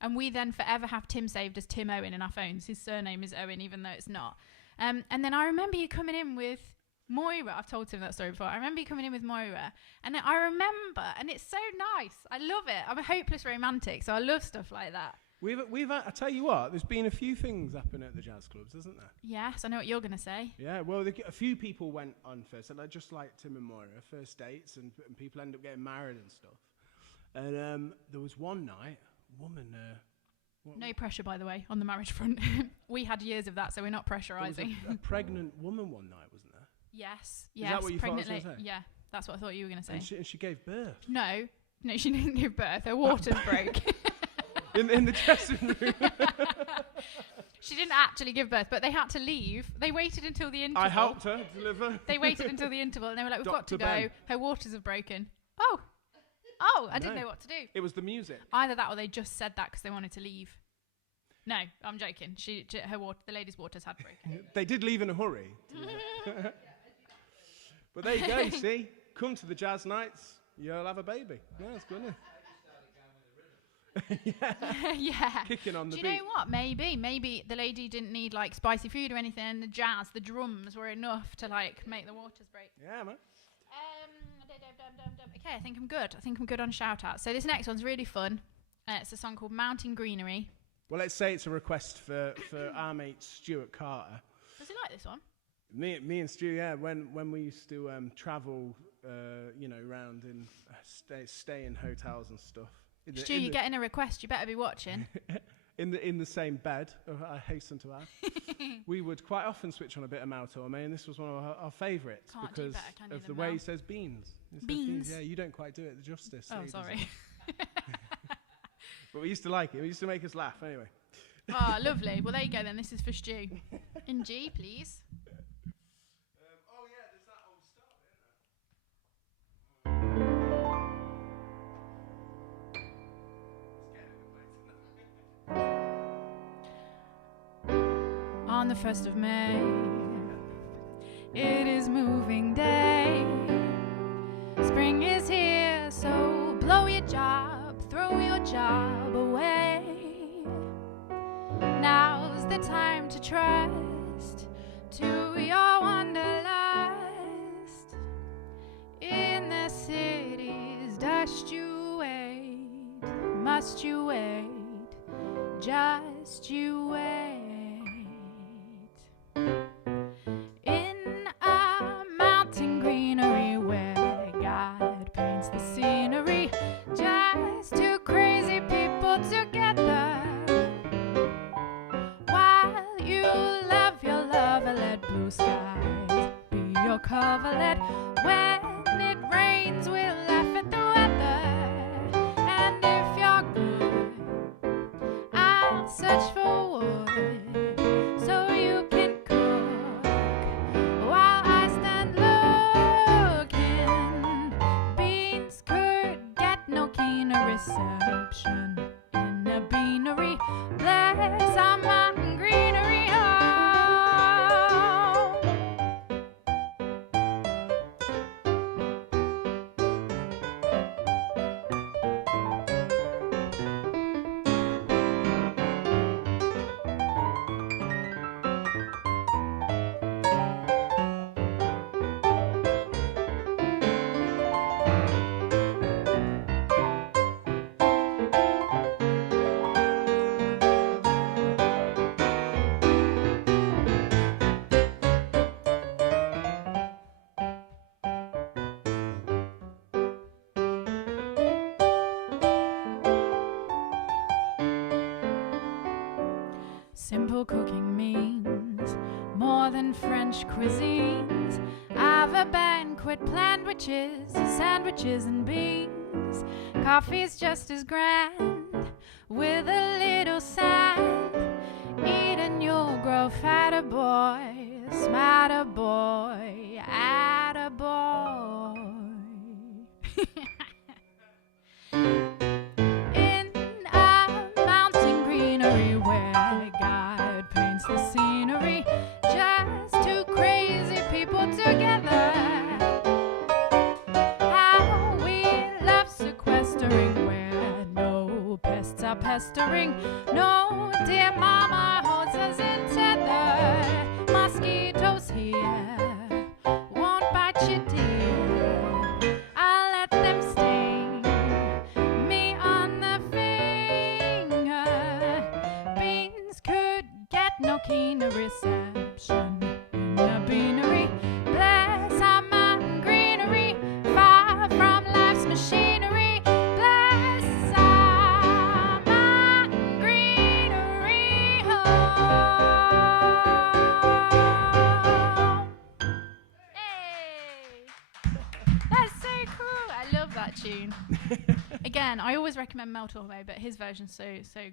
And we then forever have Tim saved as Tim Owen in our phones. His surname is Owen, even though it's not. And then I remember you coming in with Moira. I've told Tim that story before. I remember you coming in with Moira. And I remember, and it's so nice. I love it. I'm a hopeless romantic, so I love stuff like that. I tell you what, there's been a few things happen at the jazz clubs, hasn't there? Yes, I know what you're going to say. Yeah, well, a few people went on first, just like Tim and Moira, first dates, and people end up getting married and stuff. And there was one night, woman... no pressure, by the way, on the marriage front. We had years of that, so we're not pressurising. There was a pregnant woman one night, wasn't there? Yes. Is that what you thought I was going to say? Yeah, that's what I thought you were going to say. And she gave birth. No, she didn't give birth. Her waters broke. in the dressing room. She didn't actually give birth, but they had to leave. They waited until the interval. I helped her deliver. They waited until the interval, and they were like, we've got to go. Ben. Her waters have broken. I didn't know what to do. It was the music. Either that or they just said that because they wanted to leave. No, I'm joking. The lady's waters had broken. They did leave in a hurry. But there you go, you see. Come to the jazz nights, you'll have a baby. Yeah, it's good, isn't it? Yeah. Kicking on the beat. Do you know what? Maybe the lady didn't need like spicy food or anything, and the drums were enough to like make the waters break. Yeah, man. Okay, I think I'm good on shout out. So this next one's really fun. It's a song called Mountain Greenery. Well, let's say it's a request for our mate Stuart Carter. Does he like this one? Me and Stu, yeah. When we used to travel, around and stay in hotels and stuff. Stu, you're getting a request. You better be watching. in the same bed, I hasten to add, we would quite often switch on a bit of Mel Torme, and this was one of our favourites because of the way he says beans. Beans? Yeah, you don't quite do it justice. Oh, sorry. But we used to like it. It used to make us laugh anyway. Oh, lovely. Well, there you go then. This is for Stu. In G, please. on the 1st of May. It is moving day. Spring is here, so blow your job, throw your job away. Now's the time to trust to your wanderlust. In the city's dust you wait, must you wait, just you wait. In a mountain greenery where God paints the scenery, just two crazy people together. While you love your lover, let blue skies be your coverlet. When it rains, we'll laugh at the weather. And if you're good, I'll search for wood so you can cook while I stand looking. Beans could get no keener reception in a beanery. Bless our mountain greenery. Simple cooking means more than French cuisines. I've a banquet planned, which is sandwiches and beans. Coffee's just as grand with a little sand. Eat and you'll grow fatter, boy, smarter, boy, atta boy. In a mountain greenery where God paints the scenery, just two crazy people together. How we love sequestering where no pests are pestering. No dear mama holds us in tether. Mosquitoes here won't bite you, dear. I'll let them sting me on the finger. Beans could get no keener reception in a beanery. Bless our mountain greenery, far from life's machinery. Bless our mountain greenery. Hey! That's so cool. I love that tune. Again, I always recommend Mel Torme, but his version's so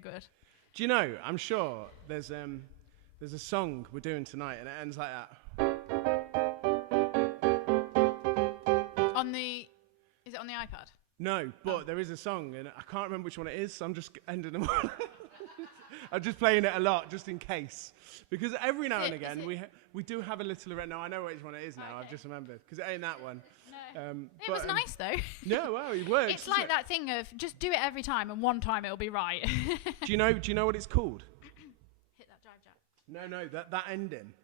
good. Do you know, I'm sure there's a song we're doing tonight and it ends like that. Is it on the iPad? No, but there is a song and I can't remember which one it is, so I'm just ending them all. I'm just playing it a lot, just in case. Because every now and again, we do have a little... No, I know which one it is now, okay. I've just remembered. Because it ain't that one. No. It was nice, though. Yeah, well, it works. It's like that thing of just do it every time, and one time it'll be right. Do you know what it's called? Hit that jive jack. No, that ending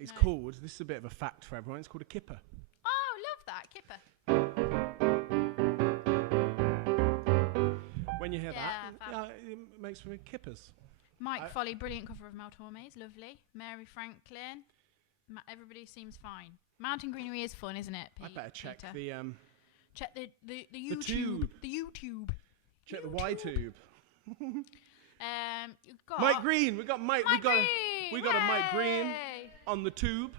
is called... This is a bit of a fact for everyone. It's called a kipper. Oh, love that, kipper. When you hear that, it makes for kippers. Mike Foley, brilliant cover of Mel Torme's, lovely. Mary Franklin, everybody seems fine. Mountain greenery is fun, isn't it? I better check Peter? check the YouTube. The YouTube. Check the Y-tube. You've got Mike Green. We got Mike. Green. We got a Mike Green on the tube.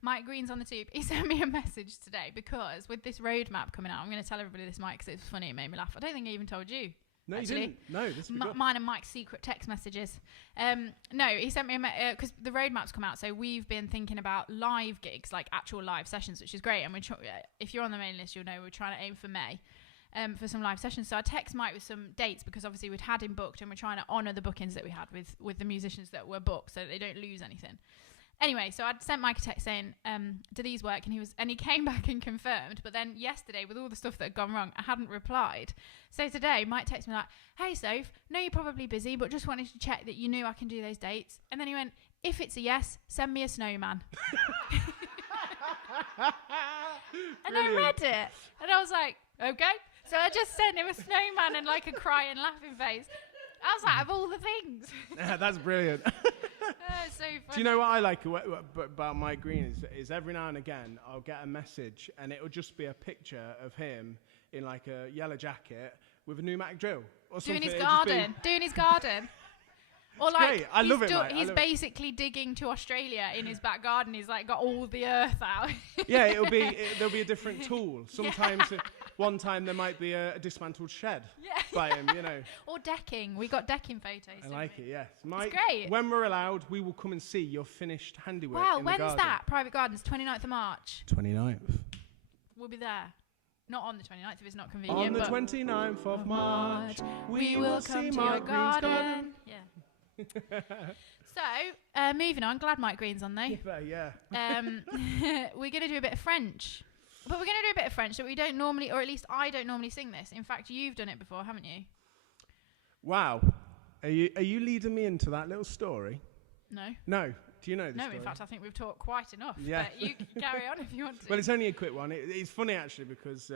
Mike Green's on the tube. He sent me a message today because with this roadmap coming out, I'm going to tell everybody this, Mike, because it's funny. It made me laugh. I don't think I even told you. No, actually. you didn't. No, this is good. Mine and Mike's secret text messages. No, he sent me a because the roadmap's come out. So we've been thinking about live gigs, like actual live sessions, which is great. And if you're on the mailing list, you'll know we're trying to aim for May. for some live sessions. So I text Mike with some dates because obviously we'd had him booked and we're trying to honour the bookings that we had with the musicians that were booked so that they don't lose anything. Anyway, so I'd sent Mike a text saying, do these work? And he came back and confirmed. But then yesterday, with all the stuff that had gone wrong, I hadn't replied. So today, Mike texted me like, hey, Soph, know you're probably busy, but just wanted to check that you knew I can do those dates. And then he went, if it's a yes, send me a snowman. And I read it. And I was like, okay. So I just sent him a snowman and like a crying, laughing face. I was like, of all the things. Yeah, that's brilliant. It's so funny. Do you know what I like about Mike Green is every now and again I'll get a message and it'll just be a picture of him in like a yellow jacket with a pneumatic drill or doing something. Doing his garden. Or it's like, great. I love it, mate. He's basically digging to Australia in his back garden. He's like got all the earth out. Yeah, there'll be a different tool. Sometimes, one time there might be a dismantled shed by him, you know. Or decking. We got decking photos. I like it, yes. Mike, it's great. When we're allowed, we will come and see your finished handiwork. Wow, in the when's garden. that? Private Gardens, 29th of March. 29th. We'll be there. Not on the 29th if it's not convenient. On the 29th of March, we will come see to Mike your Green's garden. Yeah. So, moving on. Glad Mike Green's on though. Yeah. We're going to do a bit of French. But we're going to do a bit of French that we don't normally, or at least I don't normally sing this. In fact, you've done it before, haven't you? Wow. Are you leading me into that little story? No. No. Do you know the story? No, in fact, I think we've talked quite enough. Yeah. But you can carry on if you want to. Well, it's only a quick one. It's funny, actually, because...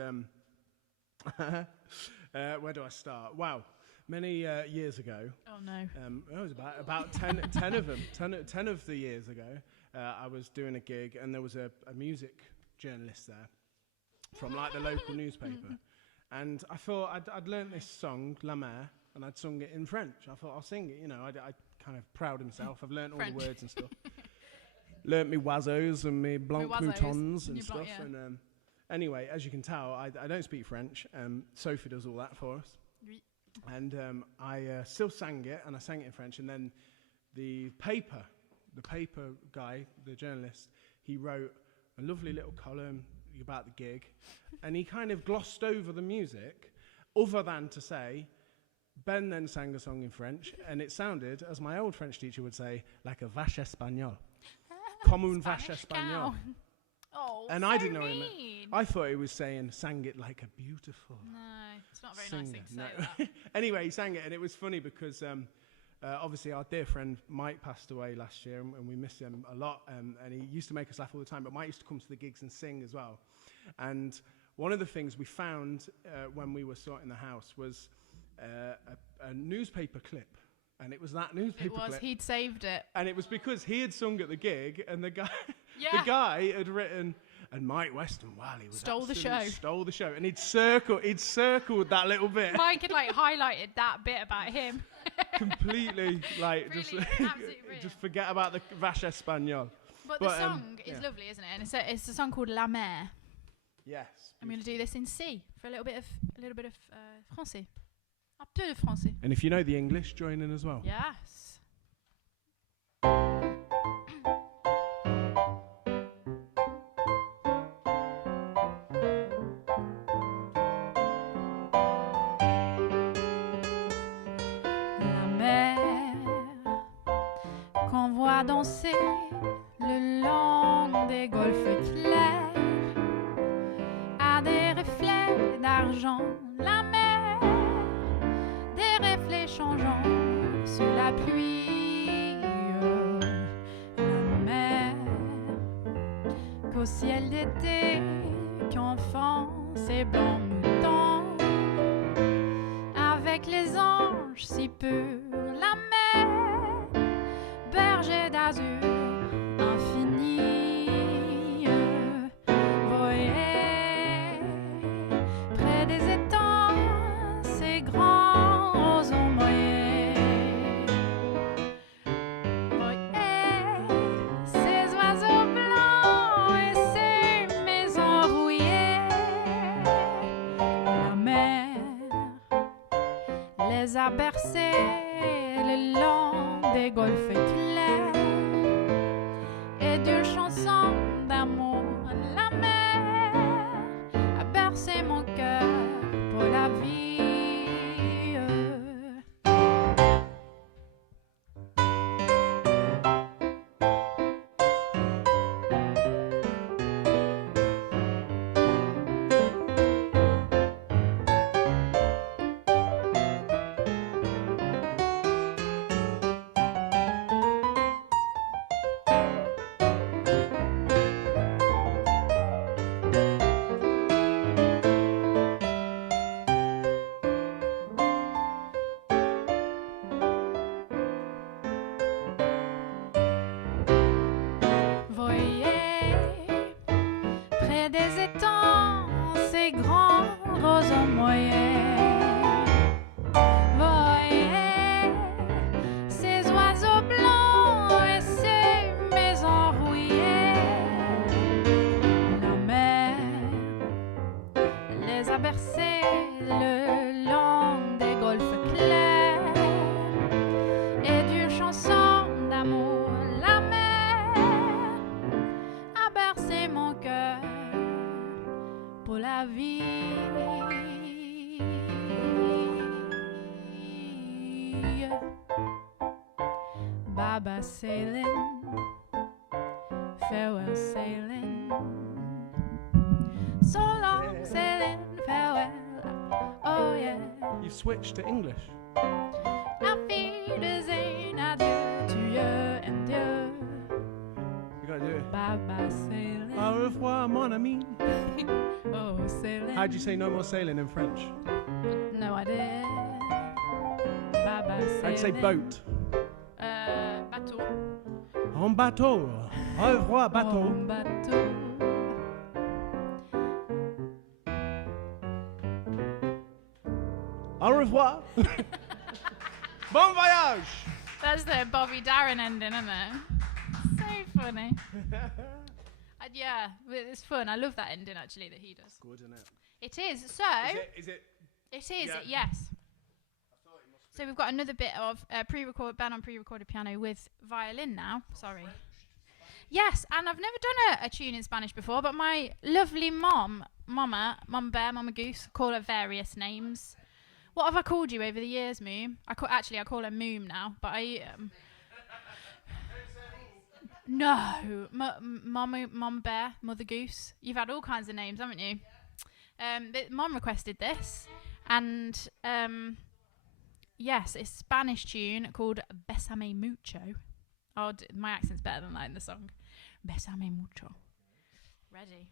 where do I start? Wow. Many years ago. Oh, no. It was about 10 of them. 10 of the years ago, I was doing a gig, and there was a music journalist there from, like, the local newspaper. And I thought I'd learnt this song, La Mer, and I'd sung it in French. I thought, I'll sing it, you know. I kind of proud himself. I've learnt all the words and stuff. Learnt me oiseaux and me blanc croutons and stuff. Yeah. And anyway, as you can tell, I don't speak French. Sophie does all that for us. Oui. And I still sang it, and I sang it in French. And then the paper guy, the journalist, he wrote a lovely little column about the gig, and he kind of glossed over the music, other than to say, Ben then sang a song in French, and it sounded, as my old French teacher would say, like a vache espagnole. Comme une vache espagnole. Oh, and so I didn't know mean. I thought he was saying, sang it like a beautiful No, it's not a very singer. nice thing to say that. Anyway, he sang it, and it was funny because obviously our dear friend Mike passed away last year, and we miss him a lot, and he used to make us laugh all the time, but Mike used to come to the gigs and sing as well. And one of the things we found when we were sorting the house was a newspaper clip. And it was that newspaper clip. He'd saved it. And it was because he had sung at the gig, and the guy had written, and Mike Weston, wow, he was stole the show. And he'd circled that little bit. Mike had like highlighted that bit about him. Completely, like, just forget about the vache espagnole. But the song is lovely, isn't it? And it's a song called La Mer. Yes. I'm going to do this in C for a little bit of français. Un peu de français. And if you know the English, join in as well. Yes. La mer qu'on voit danser le long des golfes clairs a des reflets d'argent. La mer, des reflets changeants sous la pluie. La mer qu'au ciel d'été qu'enfant ses blancs moutons avec les anges si purs. La mer, berger d'azur infini. Voyez près des étangs ces grands roseaux moyés. Voyez ces oiseaux blancs et ces maisons rouillées. La mer les a bercés le long des golfes clairs et d'une chanson d'amour. La mer a bercé mon cœur pour roseaux moyens. Voyez ces oiseaux blancs et ces maisons rouillées. La mer les a bercés le long des golfes clairs et d'une chanson d'amour. La mer a bercé mon cœur pour la vie. Bye-bye sailing, farewell sailing, so long sailing, farewell, oh yeah. You've switched to English. Auf Wiedersehen, adieu, Dieu and Dieu. You gotta do it. Bye-bye sailing. Au revoir, mon ami. Oh, sailing. How'd you say no more sailing in French? No idea. Bye-bye sailing. I'd say boat. Bateau. En bateau. Au revoir, bateau. En bateau. Au revoir. Bon voyage. That's the Bobby Darin ending, isn't it? So funny. Yeah, it's fun. I love that ending actually that he does. Good, isn't it? It is. So Is it? it is. Yeah. Yes. So we've got another bit of band on pre-recorded piano with violin now. Sorry. Yes, and I've never done a tune in Spanish before, but my lovely Mama Bear, Mama Goose, call her various names. What have I called you over the years, Moom? I call her Moom now, but no, Mama Bear, Mother Goose. You've had all kinds of names, haven't you? But Mom requested this, and yes, it's a Spanish tune called Bésame Mucho. My accent's better than that in the song. Bésame Mucho. Ready?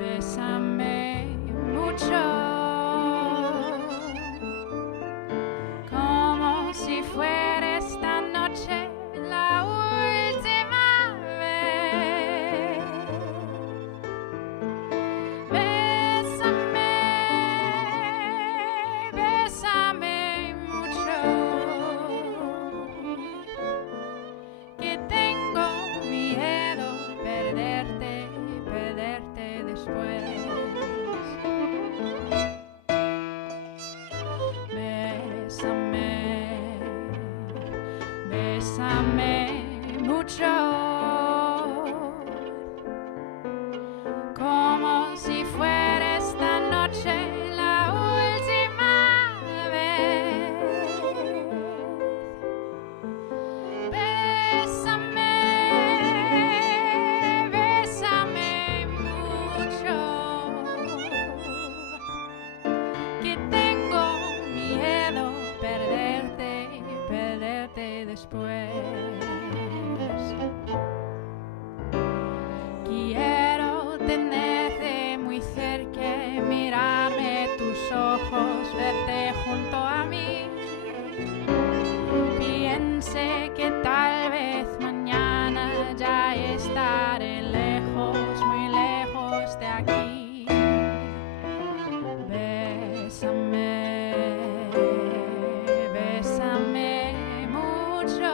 Bésame mucho, como si fuera esta noche la última vez. Bésame, bésame mucho, que tengo miedo perderte después. Bésame mucho, como si fuera esta noche la última vez. Bésame, bésame mucho, que tengo miedo perderte después. Quiero tenerte muy cerca, mirarme tus ojos, verte junto a mí. Piense que tal vez mañana ya estaré lejos, muy lejos de aquí. Bésame, bésame mucho.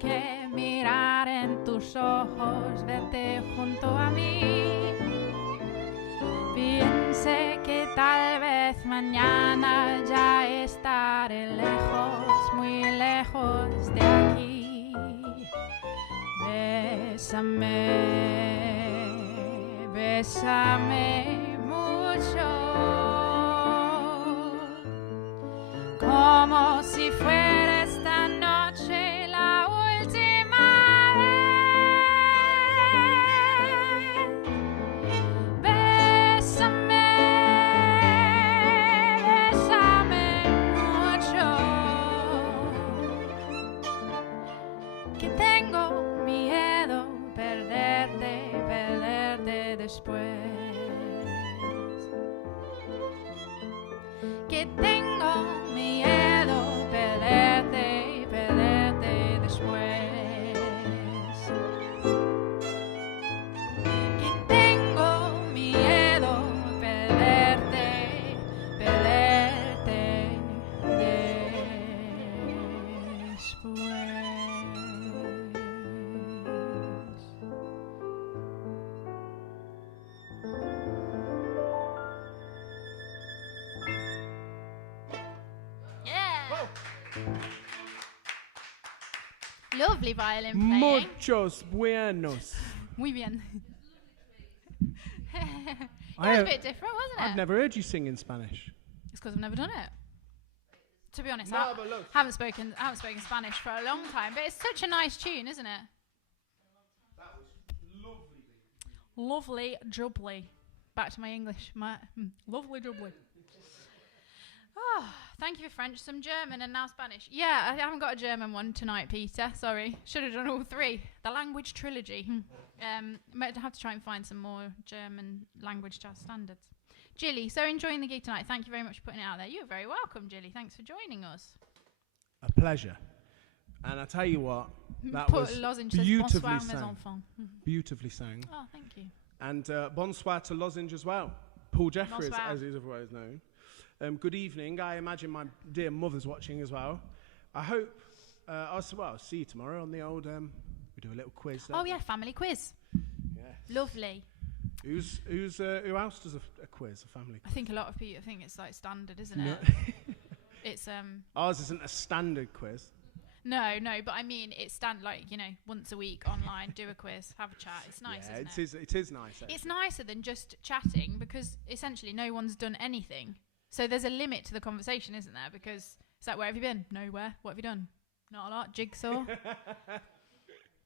que mirar en tus ojos, verte junto a mí. Piense que tal vez mañana ya estaré lejos, muy lejos de aquí. Bésame, bésame mucho, como si fuera esta noche la última vez. Bésame, bésame mucho, que tengo miedo perderte, perderte después. Que tengo miedo perderte, perderte después. Que tengo miedo perderte, perderte Lovely violin playing. Muchos buenos. Muy bien. It I was a have- bit different, wasn't it? I've never heard you sing in Spanish. It's because I've never done it. To be honest, I Marvelous. haven't spoken Spanish for a long time, but it's such a nice tune, isn't it? That was lovely. Lovely jubbly. Back to my English. Lovely jubbly. Oh, thank you for French, some German, and now Spanish. Yeah, I haven't got a German one tonight, Peter. Sorry. Should have done all three. The language trilogy. Might have to try and find some more German language jazz standards. Jilly, so enjoying the gig tonight. Thank you very much for putting it out there. You're very welcome, Jilly. Thanks for joining us. A pleasure. And I tell you what, that Put was lozenge says beautifully bonsoir, mes sang. enfants. Beautifully sang. Oh, thank you. And bonsoir to Lozenge as well. Paul Jeffries, Bonsoir. as he's otherwise known. Good evening. I imagine my dear mother's watching as well. I hope, I'll see you tomorrow on the old, we do a little quiz. Oh, yeah, family quiz. Yes. Lovely. Who else does a quiz, a family I quiz? think a lot of people think it's like standard, isn't No. it? It's Ours isn't a standard quiz. no, but I mean it's once a week online, do a quiz, have a chat. It's nice, Yeah, isn't it? it is nice. It's nicer than just chatting because essentially no one's done anything. So there's a limit to the conversation, isn't there? Because it's like, where have you been? Nowhere. What have you done? Not a lot. Jigsaw.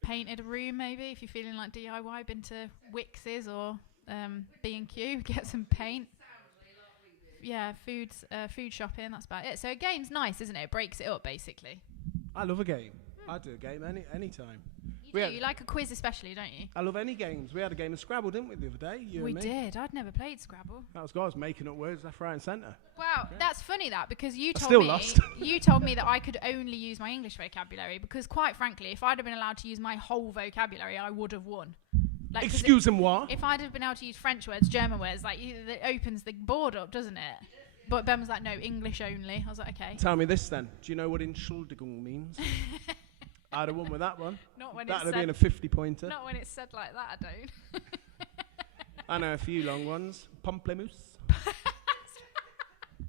Painted a room, maybe, if you're feeling like DIY. Been to Wix's or B&Q, get some paint. Yeah, food shopping, that's about it. So a game's nice, isn't it? It breaks it up, basically. I love a game. I do a game any time. You like a quiz especially, don't you? I love any games. We had a game of Scrabble, didn't we, the other day? You We and me? did. I'd never played Scrabble. That was guys making up words left, right, and centre. Wow, that's funny because you told still me lost. you told me that I could only use my English vocabulary because, quite frankly, if I'd have been allowed to use my whole vocabulary, I would have won. Like, Excusez-moi. if I'd have been able to use French words, German words, it opens the board up, doesn't it? But Ben was like, no, English only. I was like, okay. Tell me this then. Do you know what Entschuldigung means? I'd have won with that one. Not when That'd it's have been a said. 50-pointer. Not when it's said like that. I don't. I know a few long ones. Pamplemousse.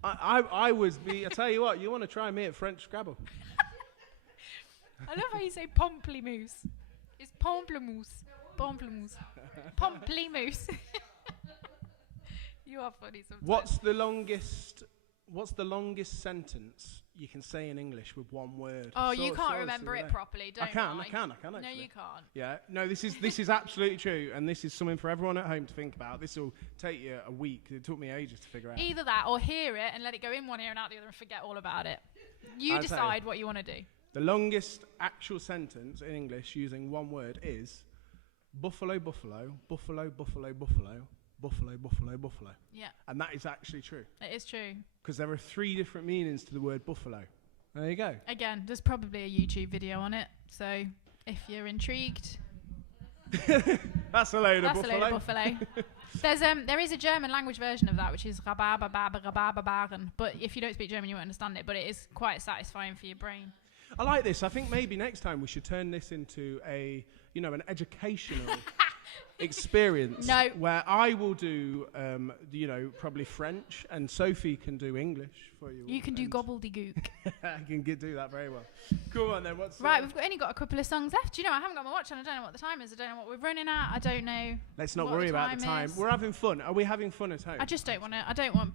I was I tell you what, you want to try me at French Scrabble. I love how you say pamplemousse. It's pamplemousse. Pamplemousse. Pamplemousse. You are funny sometimes. What's the longest sentence you can say in English with one word? Oh, you can't remember it properly, don't I can lie. actually. No, you can't. Yeah, no, this is absolutely true, and this is something for everyone at home to think about. This will take you a week. It took me ages to figure out. Either that or hear it and let it go in one ear and out the other and forget all about it. You I'll decide what you want to do. The longest actual sentence in English using one word is buffalo, buffalo, buffalo, buffalo, buffalo, buffalo, buffalo, buffalo. Yeah, And that is actually true, it is true. because there are 3 different meanings to the word buffalo. There you go. Again, there's probably a YouTube video on it, so if you're intrigued, That's a load that's of a buffalo. load of buffalo. There is a German language version of that, which is rabarbarbarbarbaren. But if you don't speak German, you won't understand it. But it is quite satisfying for your brain. I like this. I think maybe next time we should turn this into an educational experience. No. Where I will do, probably French, and Sophie can do English for you. You can do gobbledygook. I can do that very well. Come on then. Right, we've only got a couple of songs left. Do you know, I haven't got my watch on. I don't know what the time is. I don't know what we're running at. I don't know. Let's not worry about the time. We're having fun. Are we having fun at home? I just don't want to. I don't want.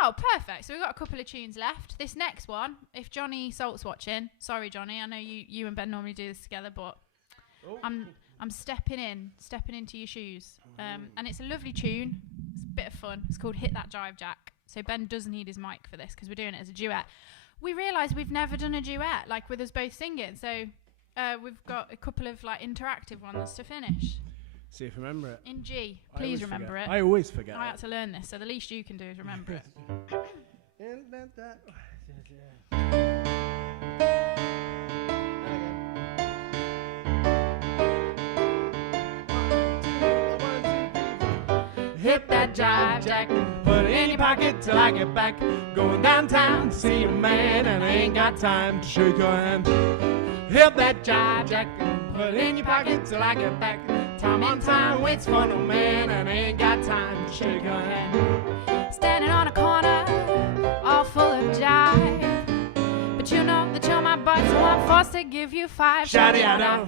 Oh, perfect. So we've got a couple of tunes left. This next one, if Johnny Salt's watching, sorry Johnny, I know you and Ben normally do this together, but I'm stepping into your shoes. And it's a lovely tune. It's a bit of fun. It's called Hit That Jive Jack. So Ben does need his mic for this because we're doing it as a duet. We realised we've never done a duet, like with us both singing. So we've got a couple of like interactive ones to finish. See if you remember it. In G. Please remember it. I always forget. I had to learn this, so the least you can do is remember it. Hit that jive jack, put it in your pocket till I get back. Going downtown to see a man and I ain't got time to shake your hand. Hit that jive jack, put it in your pocket till I get back. Time on time waits for no man and I ain't got time to shake your hand. Standing on a corner, all full of jive, but you know that you're my butt, so I'm forced to give you 5. Shawty-yada,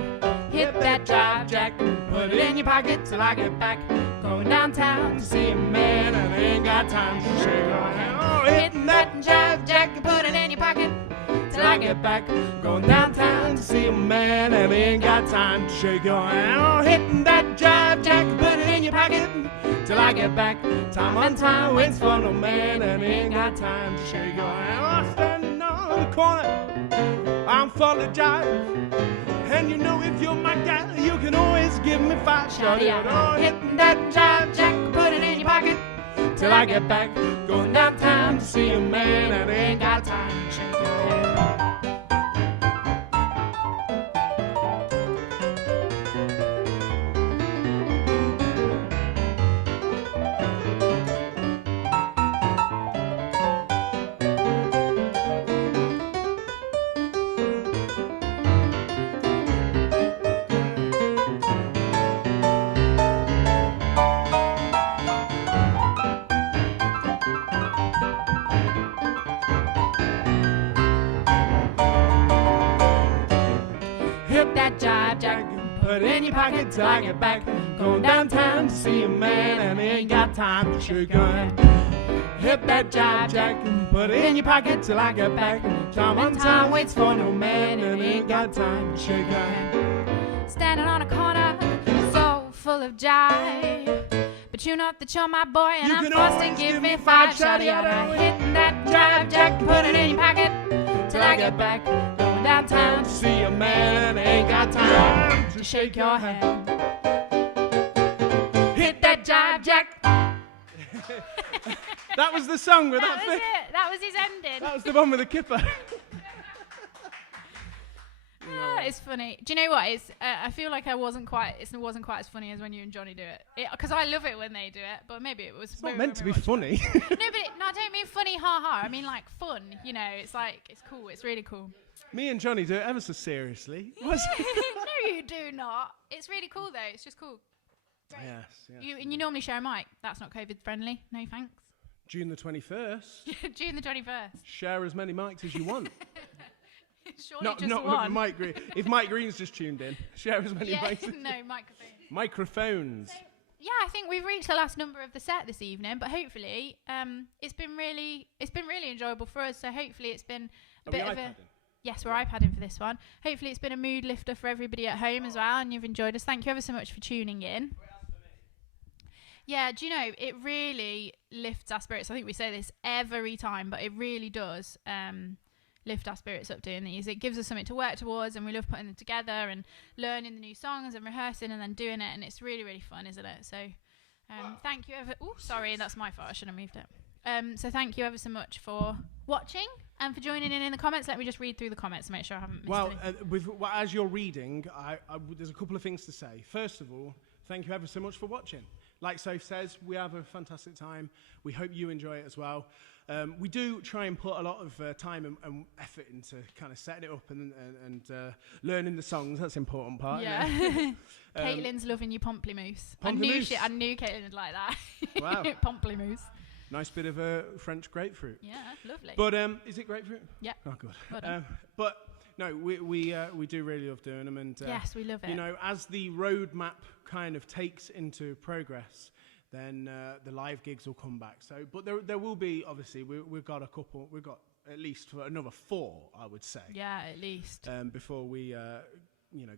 hit that jive jack, put it in your pocket till I get back. Going downtown to see a man and I ain't got time to shake your hand. Oh, hitting that jive jack, put it in your pocket till I get back. Going downtown to see a man and I ain't got time to shake your hand. Oh, hitting that jive jack, put it in your pocket till I get back. Time on time waits for no man and I ain't got time to shake your hand. Oh, standing on the corner, I'm full of jive. And you know if you're my guy, you can always give me 5. Shawty-yada, hitting that jive jack, put it in your pocket till I get back. Going downtown to see a man and I ain't got time to shake your hand. Jive jack, put it in your pocket till I get back. Going downtown to see a man and I ain't got time to shake your hand. Hit that jive jack, put it in your pocket till I get back. Time on time waits for no man and I ain't got time to shake your hand. Standing on a corner, so full of jive, but you know that you're my boy and I'm forced to give me 5. Shawty-yada, hitting that jive jack, put it in your pocket till I get back. Going downtown to see a man and I ain't got time to shake your hand. Hit that jive jack. That was the song with that was it. That was his ending. That was the one with the kipper. It's funny. Do you know what? I feel like it wasn't quite as funny as when you and Johnny do it. Because I love it when they do it, but maybe it was. It's not meant to be funny. No, I don't mean funny, ha ha. I mean like fun. You know, it's like it's cool. It's really cool. Me and Johnny do it ever so seriously. No, you do not. It's really cool though. It's just cool. Yes. You normally share a mic. That's not COVID friendly. No thanks. June the 21st. June the 21st. Share as many mics as you want. Surely just not one. Mike Green. If Mike Green's just tuned in, share as many mics. No, microphones. Microphones. So, yeah, I think we've reached the last number of the set this evening, but hopefully it's been really enjoyable for us. So hopefully it's been a bit of a... Yes, we're iPadding for this one. Hopefully it's been a mood lifter for everybody at home as well, and you've enjoyed us. Thank you ever so much for tuning in. Yeah, do you know, it really lifts our spirits. I think we say this every time, but it really does lift our spirits up doing these. It gives us something to work towards, and we love putting them together and learning the new songs and rehearsing and then doing it, and it's really, really fun, isn't it? So thank you ever... Oh, sorry, that's my fault. I should have moved it. So thank you ever so much for watching and for joining in the comments. Let me just read through the comments to make sure I haven't missed any. As you're reading, there's a couple of things to say. First of all, thank you ever so much for watching. like Soph says, we have a fantastic time. We hope you enjoy it as well. We do try and put a lot of time and effort into kind of setting it up and learning the songs. That's the important part. Yeah. Caitlin's loving your pamplemousse. I knew Caitlin would like that. Wow. Pamplemousse. Nice bit of French grapefruit. Yeah, lovely. But is it grapefruit? Yeah. Oh, good. Well done. But no, we do really love doing them, and yes, we love it. You know, as the roadmap kind of takes into progress, then the live gigs will come back. So, but there will be, obviously, we've got at least for another 4, I would say. Yeah, at least. Before we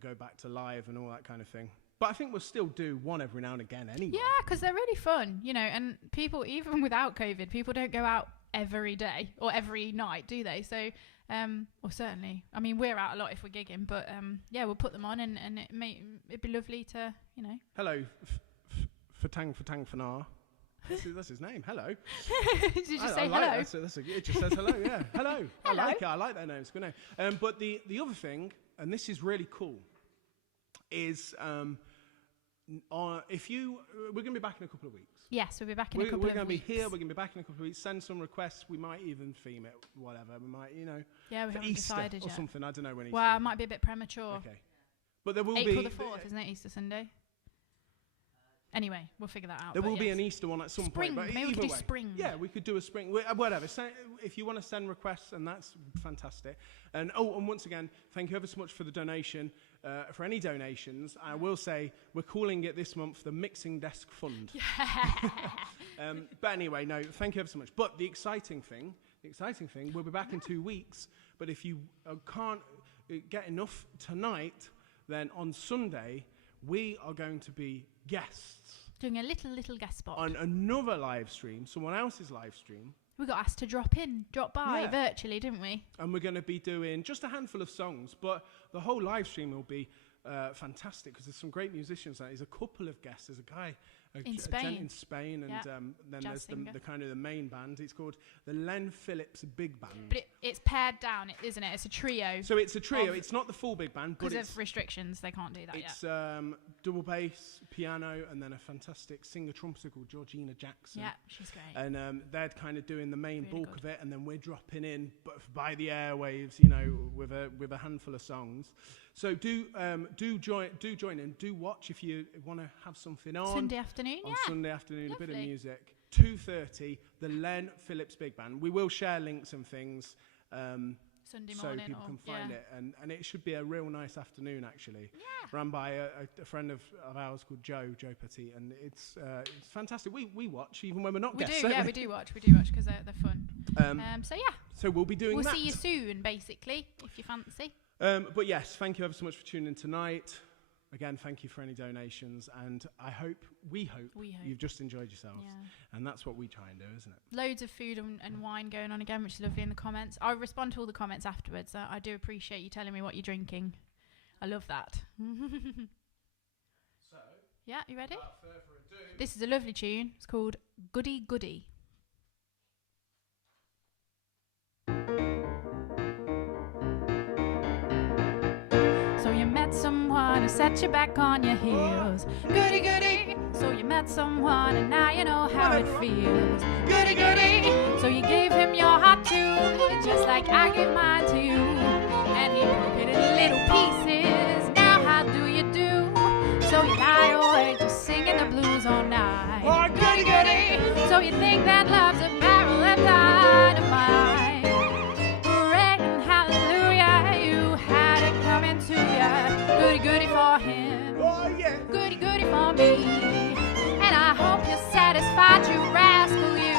go back to live and all that kind of thing. But I think we'll still do one every now and again anyway. Yeah, because they're really fun, you know, and people, even without COVID, people don't go out every day or every night, do they? So, or certainly, I mean, we're out a lot if we're gigging, but yeah, we'll put them on and it'd be lovely to, you know. Hello, Fatang Fanar. That's his name. Hello. Did you just say hello? It just says hello, yeah. Hello. I like it. I like that name. It's a good name. But the other thing, and this is really cool, is we're going to be back in a couple of weeks. Yes, we'll be back in a couple of weeks. We're going to be here. We're going to be back in a couple of weeks. Send some requests. We might even theme it, whatever. We might, Yeah, we haven't Easter decided or yet. something. I don't know when Easter. Well, it might be a bit premature. Okay. But there will April be... the 4th, isn't it? Easter Sunday? Anyway, we'll figure that out. There will be an Easter one at some point. But maybe we could do way, spring. Yeah, we could do a spring. Whatever. If you want to send requests, and that's fantastic. And once again, thank you ever so much for the donation. For any donations, I will say we're calling it this month the Mixing Desk Fund. Yeah. But anyway, no, thank you ever so much. But the exciting thing, we'll be back in 2 weeks. But if you can't get enough tonight, then on Sunday we are going to be guests. Doing a little guest spot. On another live stream, someone else's live stream. We got asked to drop by virtually, didn't we? And we're going to be doing just a handful of songs, but the whole live stream will be fantastic because there's some great musicians there. There's a couple of guests. There's a guy in Spain, and then Jazz there's the kind of the main band. It's called the Len Phillips Big Band. But it's pared down, isn't it? It's a trio. So it's a trio. It's not the full big band, but because of restrictions, they can't do that yet. It's double bass, piano, and then a fantastic singer-trumpeter called Georgina Jackson. Yeah, she's great. And they're kind of doing the main Really bulk good. of it, and then we're dropping in, but by the airwaves, with a handful of songs. So do join in. Do watch if you want to have something on Sunday afternoon. on Sunday afternoon. Lovely. A bit of music. 2:30, the Len Phillips Big Band. We will share links and things. Sunday so morning. people can find it, and it should be a real nice afternoon actually. Yeah. Run by a friend of ours called Joe Petit, and it's fantastic. We watch even when we're not guests. We do watch because they're fun. So yeah. So we'll be doing We'll that. see you soon, basically, if you fancy. But yes, thank you ever so much for tuning in tonight. Again, thank you for any donations, and we hope you've just enjoyed yourselves. Yeah. And that's what we try and do, isn't it? Loads of food and wine going on again, which is lovely in the comments. I'll respond to all the comments afterwards. I do appreciate you telling me what you're drinking. I love that. So, yeah, you ready? without further ado, This is a lovely tune. It's called Goody Goody. So you met someone who set you back on your heels. Goody goody. So you met someone and now you know how it feels. Goody goody. So you gave him your heart too, just like I gave mine to you. And he broke it in little pieces. Now how do you do? So you lie awake just singing the blues all night. Oh, goody goody. So you think that love's a barrel of dynamite. Hooray and hallelujah, you had it coming to ya. Goody goody for him. oh yeah. Goody goody for me. And I hope you're satisfied, you rascal, you.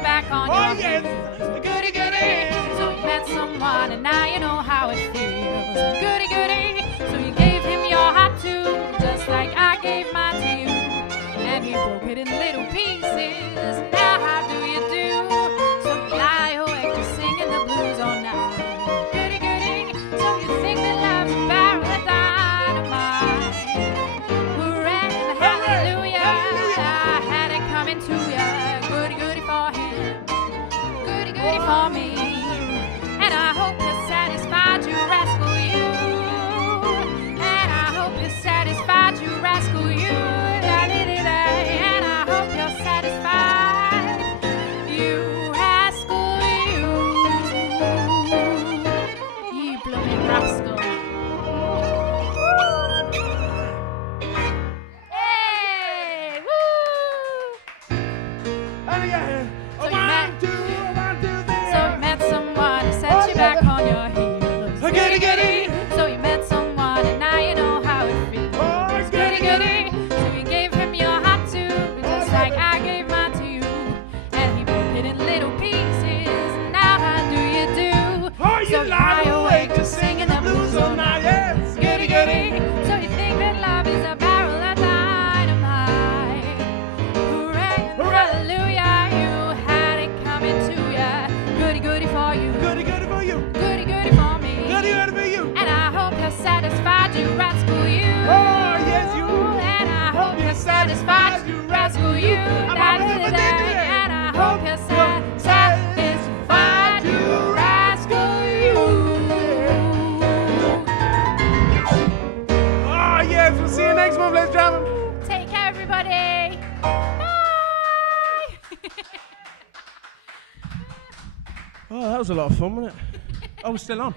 you back on your yes, heels. goody goody. So you met someone and now you know how it feels. Goody goody. So you gave him your heart too, just like I gave mine to you. And he broke it in little pieces. Now how do you do? So you lie awake just singing the blues all night. Goody goody. So you think that love's a barrel of dynamite. Hooray and hallelujah. I had it coming to ya. Goody goody for him. Goody goody for me. And I hope you're satisfied, you rascal you. And I hope you're satisfied, you rascal you. And I hope you're satisfied, you rascal you. You blooming rascal. Hey! Woo! And again. So you One, met- two, three. So you met someone who set you back on your heels. Goody goody. So you met someone and now you know how it feels. Oh, it's Goody goody goody. So you gave him your heart too, just like I gave mine to you. And he broke it in little pieces. Now how do you do? Oh, you So lie awake just singing the blues all night. Yes, Goody goody. So you think that love is a barrel of dynamite. Hooray, hallelujah, you had it coming to ya. Goody goody for you. Goody goody for you. Goody goody for me. Goody goody for you. And I hope you're satisfied, you rascal you. Oh, yes, you. And I hope you're satisfied, you rascal you. And I hope you're satisfied, you rascal you. Oh, yes, we'll see you next month, ladies and gentlemen. Take care, everybody. Bye. Oh, that was a lot of fun, wasn't it? Oh, we're still on.